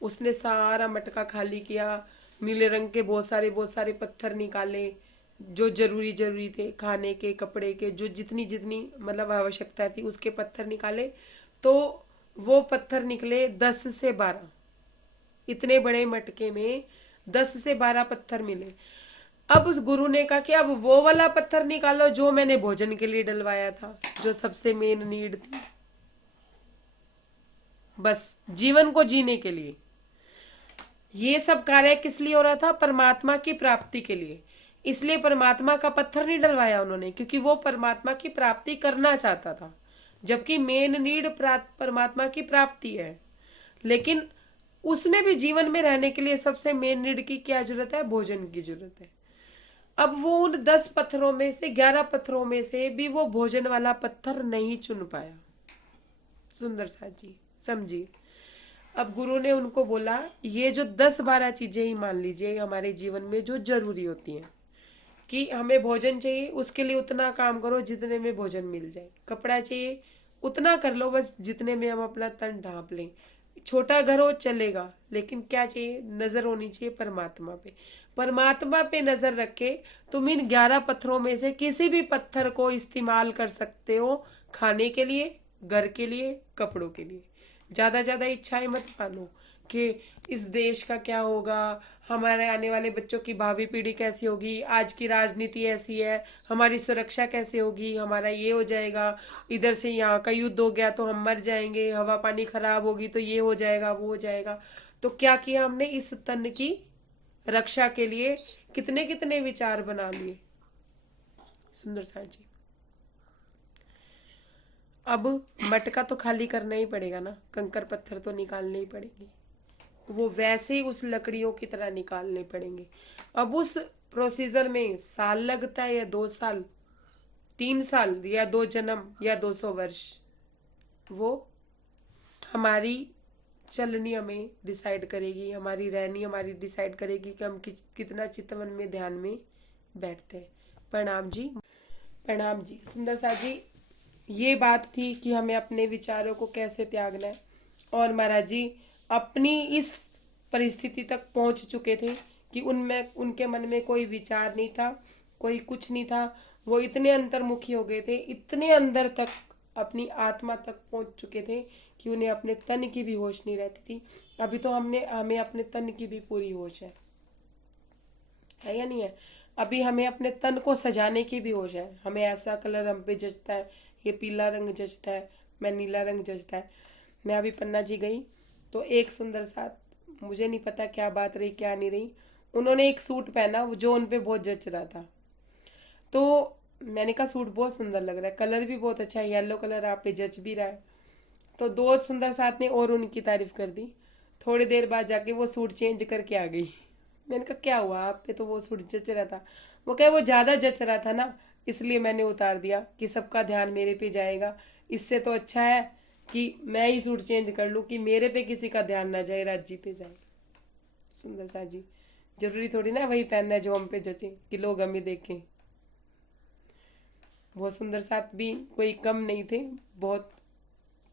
उसने सारा मटका खाली किया, नीले रंग के बहुत सारे पत्थर निकाले जो जरूरी थे, खाने के, कपड़े के, जो जितनी जितनी मतलब आवश्यकता थी उसके पत्थर निकाले। तो वो पत्थर निकले 10 से 12। इतने बड़े मटके में 10 से 12 पत्थर मिले। अब उस गुरु ने कहा कि अब वो वाला पत्थर निकालो जो मैंने भोजन के लिए डलवाया था, जो सबसे मेन नीड थी, बस जीवन को जीने के लिए। ये सब कार्य किस लिए हो रहा था? परमात्मा की प्राप्ति के लिए। इसलिए परमात्मा का पत्थर नहीं डलवाया उन्होंने, क्योंकि वो परमात्मा की प्राप्ति करना चाहता था, जबकि मेन नीड परमात्मा की प्राप्ति है। लेकिन उसमें भी जीवन में रहने के लिए सबसे मेन नीड की क्या जरूरत है? भोजन की जरूरत है। अब वो उन 10 पत्थरों में से, 11 पत्थरों में से भी वो भोजन वाला पत्थर नहीं चुन पाया। सुंदर साथ जी समझिए। अब गुरु ने उनको बोला, ये जो 10-12 चीजें ही मान लीजिए हमारे जीवन में जो जरूरी होती हैं, कि हमें भोजन चाहिए, उसके लिए उतना काम करो जितने में भोजन मिल जाए। कपड़ा चाहिए, उतना कर लो बस जितने में हम अपना तन ढांप लें। छोटा घर हो चलेगा, लेकिन क्या चाहिए? नजर होनी चाहिए परमात्मा पे। परमात्मा पे नजर रखे तुम इन 11 पत्थरों में से किसी भी पत्थर को इस्तेमाल कर सकते हो, खाने के लिए, घर के लिए, कपड़ों के लिए। ज्यादा इच्छाएं मत पालो कि इस देश का क्या होगा, हमारे आने वाले बच्चों की भावी पीढ़ी कैसी होगी, आज की राजनीति ऐसी है, हमारी सुरक्षा कैसे होगी, हमारा ये हो जाएगा, इधर से यहाँ का युद्ध हो गया तो हम मर जाएंगे, हवा पानी खराब होगी तो ये हो जाएगा, वो हो जाएगा। तो क्या किया हमने? इस तन की रक्षा के लिए कितने कितने विचार बना लिए। सुंदर साथ जी, अब मटका तो खाली करना ही पड़ेगा ना, कंकर पत्थर तो निकालने ही पड़ेंगे, वो वैसे ही उस लकड़ियों की तरह निकालने पड़ेंगे। अब उस प्रोसीजर में साल लगता है, या 2 साल, 3 साल, या 2 जन्म, या 200 वर्ष, वो हमारी चलनी हमें डिसाइड करेगी, हमारी रहनी हमारी डिसाइड करेगी कि हम कितना चितवन में ध्यान में बैठते हैं। प्रणाम जी, प्रणाम जी। सुंदर सा जी, ये बात थी कि हमें अपने विचारों को कैसे त्यागना है। और महाराज जी अपनी इस परिस्थिति तक पहुंच चुके थे कि उनमें, उनके मन में कोई विचार नहीं था, कोई कुछ नहीं था। वो इतने अंतर्मुखी हो गए थे, इतने अंदर तक, अपनी आत्मा तक पहुंच चुके थे कि उन्हें अपने तन की भी होश नहीं रहती थी। अभी तो हमें अपने तन की भी पूरी होश है या नहीं है? अभी हमें अपने तन को सजाने की भी होश है, हमें ऐसा कलर हम पे जचता है, ये पीला रंग जचता है, मैं नीला रंग जचता है। मैं अभी पन्ना जी गई तो एक सुंदर सा, मुझे नहीं पता क्या बात रही क्या नहीं रही, उन्होंने एक सूट पहना जो उन पे बहुत जच रहा था। तो मैंने कहा सूट बहुत सुंदर लग रहा है, कलर भी बहुत अच्छा है, येलो कलर आप पे जच भी रहा है। तो दो सुंदर साथ ने और उनकी तारीफ कर दी। थोड़ी देर बाद जाके वो सूट चेंज करके आ गई। मैंने कहा क्या हुआ, आप पे तो वो सूट जच रहा था। वो कहे वो ज़्यादा जच रहा था ना, इसलिए मैंने उतार दिया कि सबका ध्यान मेरे पे जाएगा। इससे तो अच्छा है कि मैं ही सूट चेंज कर लूँ कि मेरे पे किसी का ध्यान ना जाए, राज्य पे जाए। सुंदर सा जी, जरूरी थोड़ी ना वही पहनना है जो हम पे जचे कि लोग हमें देखें। बहुत सुंदर साथ भी कोई कम नहीं थे, बहुत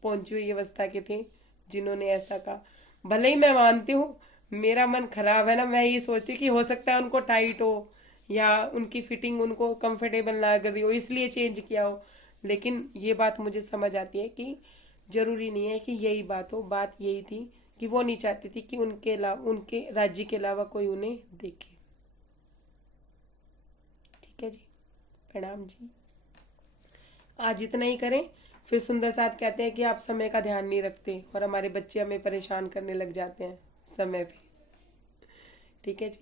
पहुंची हुई अवस्था के थे जिन्होंने ऐसा कहा। भले ही मैं मानती हूँ मेरा मन खराब है ना, मैं ये सोचती हूँ कि हो सकता है उनको टाइट हो या उनकी फिटिंग उनको कंफर्टेबल ना कर रही हो इसलिए चेंज किया हो, लेकिन ये बात मुझे समझ आती है कि जरूरी नहीं है कि यही बात हो। बात यही थी कि वो नहीं चाहती थी कि उनके अलावा, उनके राज्य के अलावा कोई उन्हें देखे। ठीक है जी, प्रणाम जी। आज इतना ही करें। फिर सुंदर साथ कहते हैं कि आप समय का ध्यान नहीं रखते और हमारे बच्चे हमें परेशान करने लग जाते हैं समय पे। ठीक है जी,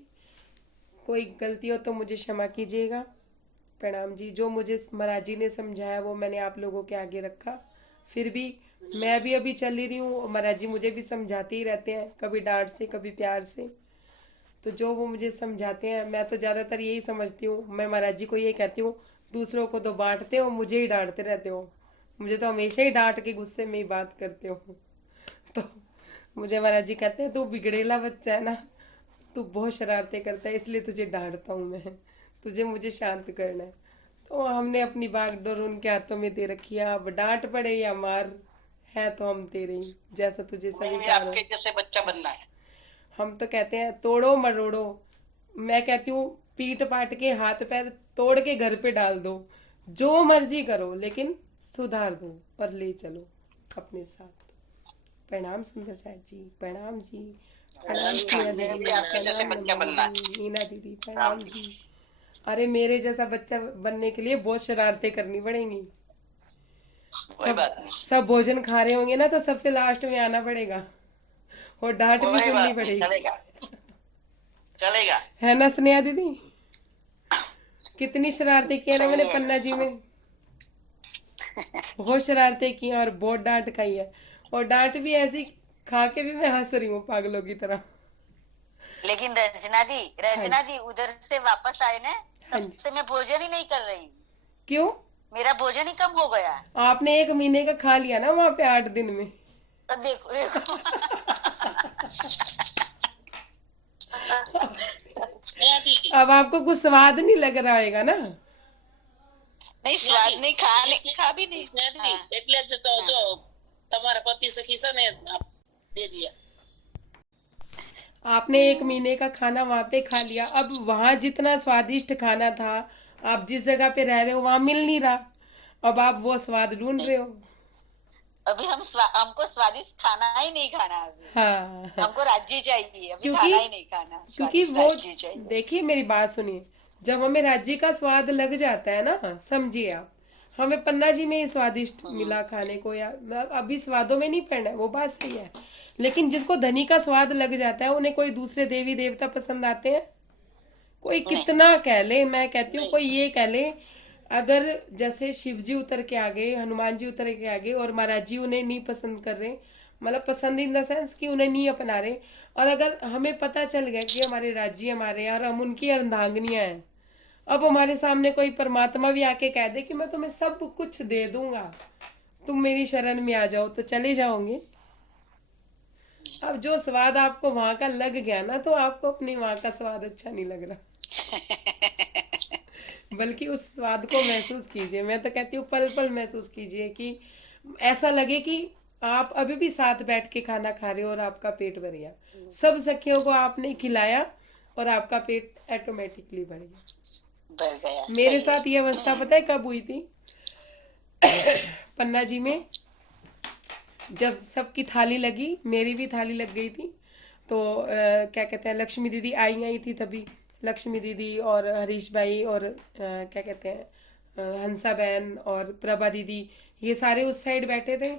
कोई गलती हो तो मुझे क्षमा कीजिएगा। प्रणाम जी। जो मुझे महाराज जी ने समझाया वो मैंने आप लोगों के आगे रखा। फिर भी मैं भी अभी चल ही रही हूँ, महाराज जी मुझे भी समझाते ही रहते हैं, कभी डांट से कभी प्यार से। तो जो वो मुझे समझाते हैं मैं तो ज़्यादातर यही समझती हूँ, मैं महाराज जी को ये कहती हूँ दूसरों को तो बांटते हो, मुझे ही डांटते रहते हो, मुझे तो हमेशा ही डांट के गुस्से में ही बात करते हो। तो मुझे महाराज जी कहते हैं तू बिगड़ेला बच्चा है ना, तू बहुत शरारतें करता है इसलिए तुझे डांटता हूँ मैं, तुझे मुझे शांत करना है। तो हमने अपनी बागडोर उनके हाथों में दे रखी है, अब डांट पड़े या मार है तो हम तेरे ही, जैसा तुझे मुझे भी स्वीकार हो। आपके जैसे बच्चा बनना है। हम तो कहते हैं तोड़ो मरोड़ो, मैं कहती हूँ पीट पाट के हाथ पैर तोड़ के घर पे डाल दो, जो मर्जी करो लेकिन सुधार दो और ले चलो अपने साथ। प्रणाम सुंदर साथ जी, प्रणाम जी, प्रणाम स्नेहा मुझे दीदी, भी आपके जैसे प्रणाम बच्चा बनना मम्मी, है। मीना दीदी, प्रणाम जी। अरे मेरे जैसा बच्चा बनने के लिए बहुत शरारतें करनी पड़ेंगी। कोई सब बात नहीं, सब भोजन खा रहे होंगे ना तो सबसे लास्ट में आना पड़ेगा और डांट भी कोई सुननी बात नहीं, पड़ेगी। चलेगा चलेगा। है ना स्नेहा दीदी? कितनी शरारतें की है ना मैंने सही है। पन्ना जी में, बहुत शरारतें की हैं और बहुत डांट खाई है। और डांट भी ऐसी खा के भी मैं हंस रही हूँ पागलों की तरह। लेकिन हाँ रंजना दी उधर से वापस आए ना, हाँ तब जी। से मैं भोजन ही नहीं कर रही, क्यों? मेरा भोजन ही कम हो गया। आपने 1 महीने का खा लिया ना वहां पे 8 दिन में। तो देखो देखो स्नेहा दी, अब आपको कुछ स्वाद नहीं लग रहा होगा ना? नहीं स्वाद नहीं खा भी नहीं। સ્નેહા દી, हाँ, એટલે જ તો જો તમારા પતિ સખી છે ને આપ દે દિયા। आपने 1 महीने का खाना वहां पे खा लिया, अब वहां जितना स्वादिष्ट खाना था आप जिस जगह पे रह रहे हो वहां मिल नहीं रहा, अब आप वो स्वाद ढूंढ रहे हो। अभी हमको स्वादिष्ट खाना ही नहीं खाना, अभी हाँ हमको राज्य चाहिए, अभी क्योंकि खाना ही नहीं खाना, क्योंकि स्वादिष्ट वो, राज्य चाहिए। देखिए मेरी बात सुनिए, जब हमें राज्य का स्वाद लग जाता है ना, समझिए आप, हमें पन्ना जी में ही स्वादिष्ट मिला खाने को, या अभी स्वादों में नहीं पड़ना है, वो बात सही है। लेकिन जिसको धनी का स्वाद लग जाता है उन्हें कोई दूसरे देवी देवता पसंद आते हैं? कोई नहीं कितना कह ले, मैं कहती हूँ नहीं, कोई ये कह ले, अगर जैसे शिव जी उतर के आ गए, हनुमान जी उतर के आ गए और महाराज जी उन्हें नहीं पसंद कर रहे, मतलब पसंद इन द सेंस कि उन्हें नहीं अपना रहे, और अगर हमें पता चल गया कि हमारे राज्य हमारे यार हम उनकी अर्धांगिनियां हैं, अब हमारे सामने कोई परमात्मा भी आके कह दे कि मैं तुम्हें सब कुछ दे दूंगा, तुम मेरी शरण में आ जाओ, तो चले जाओगे? अब जो स्वाद आपको वहां का लग गया ना, तो आपको अपने वहां का स्वाद अच्छा नहीं लग रहा, बल्कि उस स्वाद को महसूस कीजिए। मैं तो कहती हूँ पल पल महसूस कीजिए कि ऐसा लगे कि आप अभी भी साथ बैठ के खाना खा रहे हो और आपका पेट भर गया, सब सखियों को आपने खिलाया और आपका पेट ऑटोमेटिकली भर गया। बढ़ गया, मेरे सही है। साथ ये अवस्था पता है कब हुई थी? पन्ना जी में जब सबकी थाली लगी, मेरी भी थाली लग गई थी, तो क्या कहते हैं, लक्ष्मी दीदी आई थी तभी, लक्ष्मी दीदी और हरीश भाई और क्या कहते हैं हंसा बहन और प्रभा दीदी, ये सारे उस साइड बैठे थे।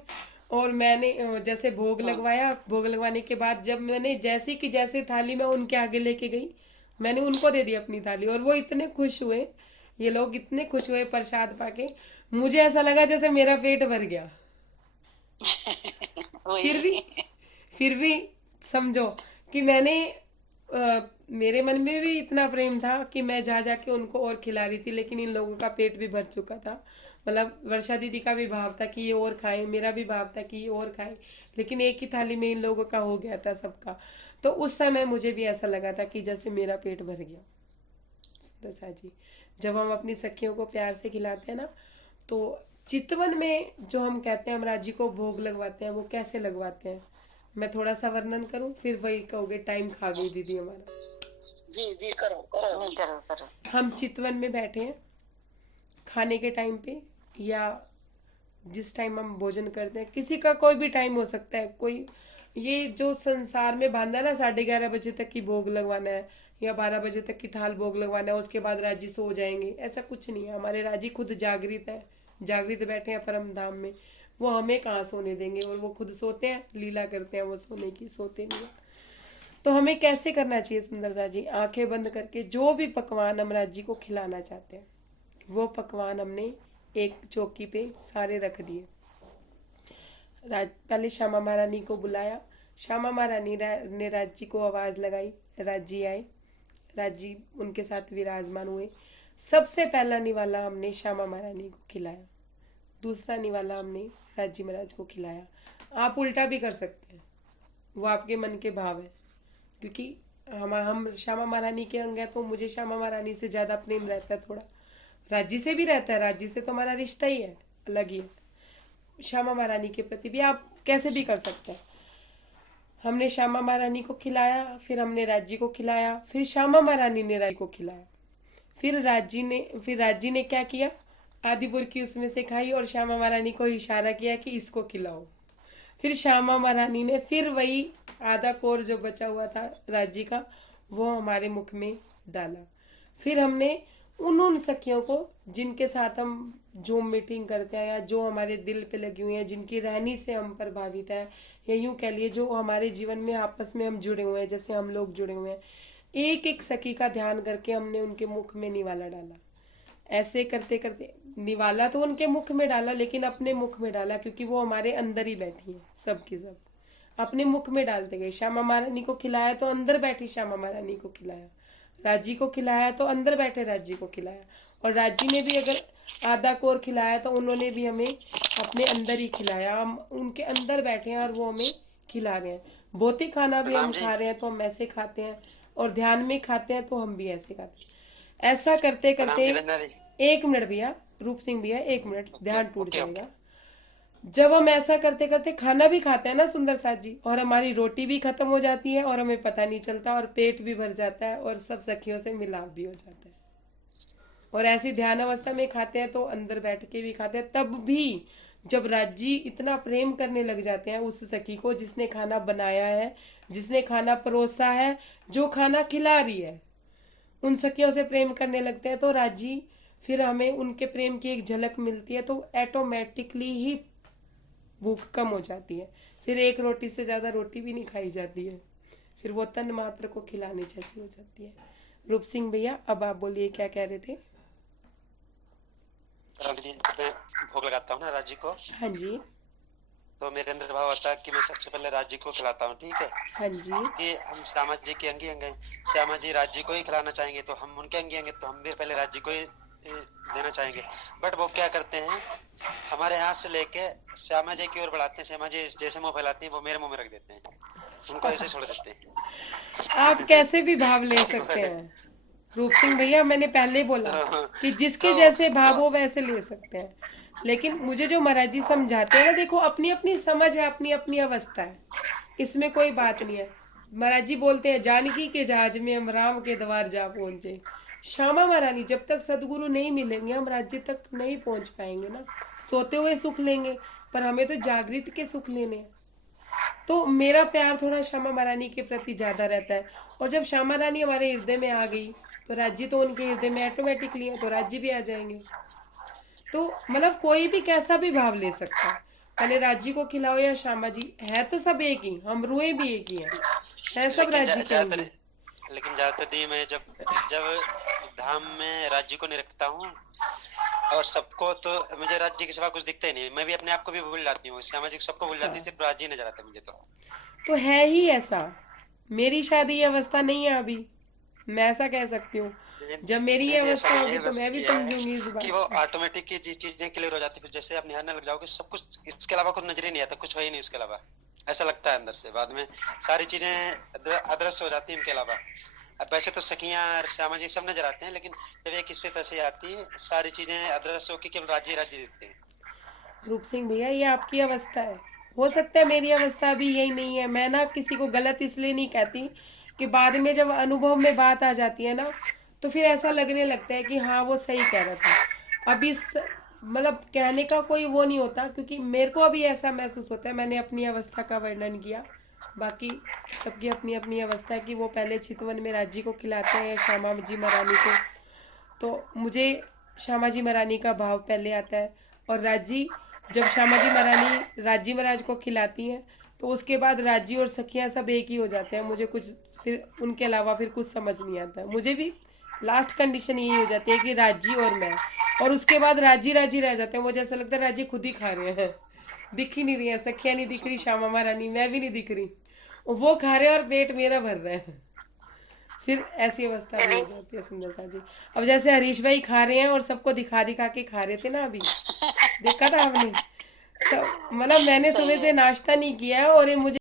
और मैंने जैसे भोग लगवाया, भोग लगवाने के बाद जब मैंने जैसी की जैसी थाली मैं उनके आगे लेके गई, मैंने उनको दे दी अपनी थाली, और वो इतने खुश हुए, ये लोग इतने खुश हुए प्रसाद पाके, मुझे ऐसा लगा जैसे मेरा पेट भर गया। फिर भी फिर भी समझो कि मैंने मेरे मन में भी इतना प्रेम था कि मैं जा जाके उनको और खिला रही थी, लेकिन इन लोगों का पेट भी भर चुका था। मतलब वर्षा दीदी का भी भाव था कि ये और खाए, मेरा भी भाव था कि ये और खाए, लेकिन एक ही थाली में इन लोगों का हो गया था सबका। तो उस समय मुझे भी ऐसा लगा था कि जैसे मेरा पेट भर गया। सुंदर जी, जब हम अपनी सखियों को प्यार से खिलाते हैं ना, तो चितवन में जो हम कहते हैं हम राजी को भोग लगवाते हैं, वो कैसे लगवाते हैं मैं थोड़ा सा वर्णन करूं, फिर वही कहोगे टाइम खा गई दीदी हमारा। जी जी करो करो। नहीं, करो करो। हम चितवन में बैठे हैं खाने के टाइम पे, या जिस टाइम हम भोजन करते हैं, किसी का कोई भी टाइम हो सकता है, कोई ये जो संसार में बांधा ना 11:30 बजे तक की भोग लगवाना है या 12 बजे तक की थाल भोग लगवाना है, उसके बाद राजी सो जाएंगे, ऐसा कुछ नहीं है। हमारे राजी खुद जागृत है, जागृत बैठे हैं परम धाम में, वो हमें कहाँ सोने देंगे, और वो खुद सोते हैं, लीला करते हैं वो सोने की, सोते नहीं है। तो हमें कैसे करना चाहिए सुंदरता जी, आंखें बंद करके जो भी पकवान हम राजी को खिलाना चाहते हैं, वो पकवान हमने एक चौकी पे सारे रख दिए। पहले श्यामा महारानी को बुलाया, श्यामा महारानी ने राजी को आवाज लगाई, राजी आए, राजी उनके साथ विराजमान हुए। सबसे पहला निवाला हमने श्यामा महारानी को खिलाया, दूसरा निवाला हमने राजी महाराज को खिलाया। आप उल्टा भी कर सकते हैं, वो आपके मन के भाव है, क्योंकि हम श्यामा महारानी के अंग हैं, तो मुझे श्यामा महारानी से ज्यादा प्रेम रहता है, थोड़ा राजी से भी रहता है, राजी से तो हमारा रिश्ता ही है, अलग ही है। श्यामा महारानी के प्रति भी आप कैसे भी कर सकते हैं। हमने श्यामा महारानी को खिलाया, फिर हमने राजी को खिलाया, फिर श्यामा महारानी ने राजी को खिलाया, फिर राजी ने क्या किया, आदिपुर की उसमें से खाई और श्यामा महारानी को इशारा किया कि इसको खिलाओ। फिर श्यामा महारानी ने फिर वही आधा कोर जो बचा हुआ था राजी का, वो हमारे मुख में डाला। फिर हमने उन सखियों को जिनके साथ हम जूम मीटिंग करते हैं, या जो हमारे दिल पे लगी हुई हैं, जिनकी रहनी से हम प्रभावित है, या यूं कह लिए जो हमारे जीवन में आपस में हम जुड़े हुए हैं, जैसे हम लोग जुड़े हुए हैं, एक एक सखी का ध्यान करके हमने उनके मुख में निवाला डाला। ऐसे करते करते निवाला तो उनके मुख में डाला, लेकिन अपने मुख में डाला, क्योंकि वो हमारे अंदर ही बैठी है, सब की सब अपने मुख में डालते गए। श्यामा महारानी को खिलाया तो अंदर बैठी श्यामा महारानी को खिलाया, राजी को खिलाया तो अंदर बैठे राजी को खिलाया, और राजी ने भी अगर आधा कोर खिलाया तो उन्होंने भी हमें अपने अंदर ही खिलाया। हम उनके अंदर बैठे हैं और वो हमें खिला रहे हैं। भौतिक खाना भी हम खा रहे हैं तो हम ऐसे खाते हैं, और ध्यान में खाते हैं तो हम भी ऐसे खाते हैं। ऐसा करते करते, एक मिनट भैया, रूप सिंह भैया, एक मिनट, ध्यान टूट जाएगा। जब हम ऐसा करते करते खाना भी खाते हैं ना सुंदर साथ जी, और हमारी रोटी भी खत्म हो जाती है और हमें पता नहीं चलता, और पेट भी भर जाता है, और सब सखियों से मिलाप भी हो जाता है। और ऐसी ध्यान अवस्था में खाते हैं तो अंदर बैठ के भी खाते हैं। तब भी जब राजी इतना प्रेम करने लग जाते हैं उस सखी को जिसने खाना बनाया है, जिसने खाना परोसा है, जो खाना खिला रही है, उन सखियों से प्रेम करने लगते हैं, तो राजी फिर हमें उनके प्रेम की एक झलक मिलती है, तो ऑटोमेटिकली ही भूख कम हो जाती है। फिर एक रोटी से ज्यादा रोटी भी नहीं खाई जाती है, फिर वो तन मात्र को खिलाने जैसी हो जाती है। रूप सिंह भैया, अब आप बोलिए, क्या कह रहे थे? मैं भोग लगाता हूँ ना राजी को, हाँ जी, तो मेरे अंदर भाव आता है कि मैं सबसे पहले राजी को खिलाता हूँ, ठीक है। हाँ जी, कि हम श्यामा जी के अंगी अंग हैं, श्यामा जी राजी को ही खिलाना चाहेंगे, तो हम उनके अंगी अंग, तो हम भी पहले राजी को ही देना चाहेंगे। बट वो क्या करते हैं, हमारे हाथ से लेके श्यामा जी की ओर बढ़ाते हैं, श्यामा जी जैसे मुंह फैलाती हैं वो मेरे मुंह में रख देते हैं, उनको ऐसे छोड़ देते हैं। आप कैसे भी भाव ले सकते हैं रूप सिंह भैया, मैंने पहले बोला कि जिसके जैसे भाव हो वैसे ले सकते हैं, लेकिन मुझे जो महाराज जी समझाते हैं ना, देखो अपनी अपनी समझ है, अपनी अपनी अवस्था है, इसमें कोई बात नहीं है। महाराज जी बोलते हैं जानकी के जहाज में हम राम के द्वार जा पहुंचे। श्यामा महारानी जब तक सदगुरु नहीं मिलेंगे हम राज्य तक नहीं पहुंच पाएंगे ना। सोते हुए सुख लेंगे, पर हमें तो जागृत के सुख लेने हैं। तो मेरा प्यार थोड़ा श्यामा महारानी के प्रति ज्यादा रहता है, और जब श्यामा रानी हमारे हृदय में आ गई तो राज्य तो उनके हृदय में ऑटोमेटिकली है, तो राज्य भी आ जाएंगे। तो मतलब कोई भी कैसा भी भाव ले सकता है, पहले राज्य को खिलाओ या श्यामा जी, है तो सब एक ही, हम रूहें भी एक ही हैं, है सब लेकिन राज्य के अंग ज्यादातर ही। लेकिन ज्यादातर दी मैं जब धाम में राज्य को नहीं रखता हूँ और सबको, तो मुझे राज्य के सिवा कुछ दिखता ही नहीं। मैं भी अपने आप को भी भूल जाती हूँ, श्यामा जी सबको भूल जाती है, सिर्फ राज्य ही नजर आता है मुझे तो है ही ऐसा। मेरी शादी ये अवस्था नहीं है अभी, मैं ऐसा कह सकती हूँ। जब मेरी ये नहीं, ऐसा अवस्था नहीं होगी है, तो बस मैं भी ये है समझूंगी इस कि बात वो को। ऑटोमेटिक ही चीजें क्लियर हो जाती है, फिर जैसे आप निहारने लग जाओगे सब कुछ, इसके अलावा कुछ नजर ही नहीं आता, कुछ है ही नहीं उसके अलावा, ऐसा लगता है अंदर से। बाद में सारी चीजें अदृश्य हो जाती है इनके अलावा। अब वैसे तो सखियां और श्यामा जी सब नजर आते हैं, लेकिन जब एक स्थिति ऐसी आती है सारी चीजें अदृश्य होकर केवल राज्य ही राज्य दिखते हैं। रूप सिंह भैया, ये आपकी अवस्था है, हो सकता है मेरी अवस्था अभी यही नहीं है। मैं ना किसी को गलत इसलिए नहीं कहती कि बाद में जब अनुभव में बात आ जाती है ना, तो फिर ऐसा लगने लगता है कि हाँ वो सही कह रहा था। अभी मतलब कहने का कोई वो नहीं होता, क्योंकि मेरे को अभी ऐसा महसूस होता है। मैंने अपनी अवस्था का वर्णन किया, बाकी सबकी अपनी अपनी अवस्था है कि वो पहले चितवन में राज्य को खिलाते हैं या श्यामा जी महारानी को। तो मुझे श्यामा जी महारानी का भाव पहले आता है, और राज्य जब श्यामा जी महारानी राज्य महाराज को खिलाती हैं तो उसके बाद राज्य और सखियां सब एक ही हो जाते हैं। मुझे कुछ फिर उनके अलावा फिर कुछ समझ नहीं आता है। मुझे भी लास्ट कंडीशन यही हो जाती है कि राज्य और मैं, और उसके बाद राज्य राज्य रह जाते हैं। मुझे ऐसा लगता है राज्य खुद ही खा रहे हैं, दिख ही नहीं रही है, सखियां नहीं दिख रही, श्यामा महारानी, मैं भी नहीं दिख रही, वो खा रहे हैं और पेट मेरा भर रहा है। फिर ऐसी अवस्था भी हो जाती है सुंदर सा जी। अब जैसे हरीश भाई खा रहे हैं और सबको दिखा दिखा के खा रहे थे ना, अभी देखा था आपने सब, मतलब मैंने सुबह से नाश्ता नहीं किया है और ये मुझे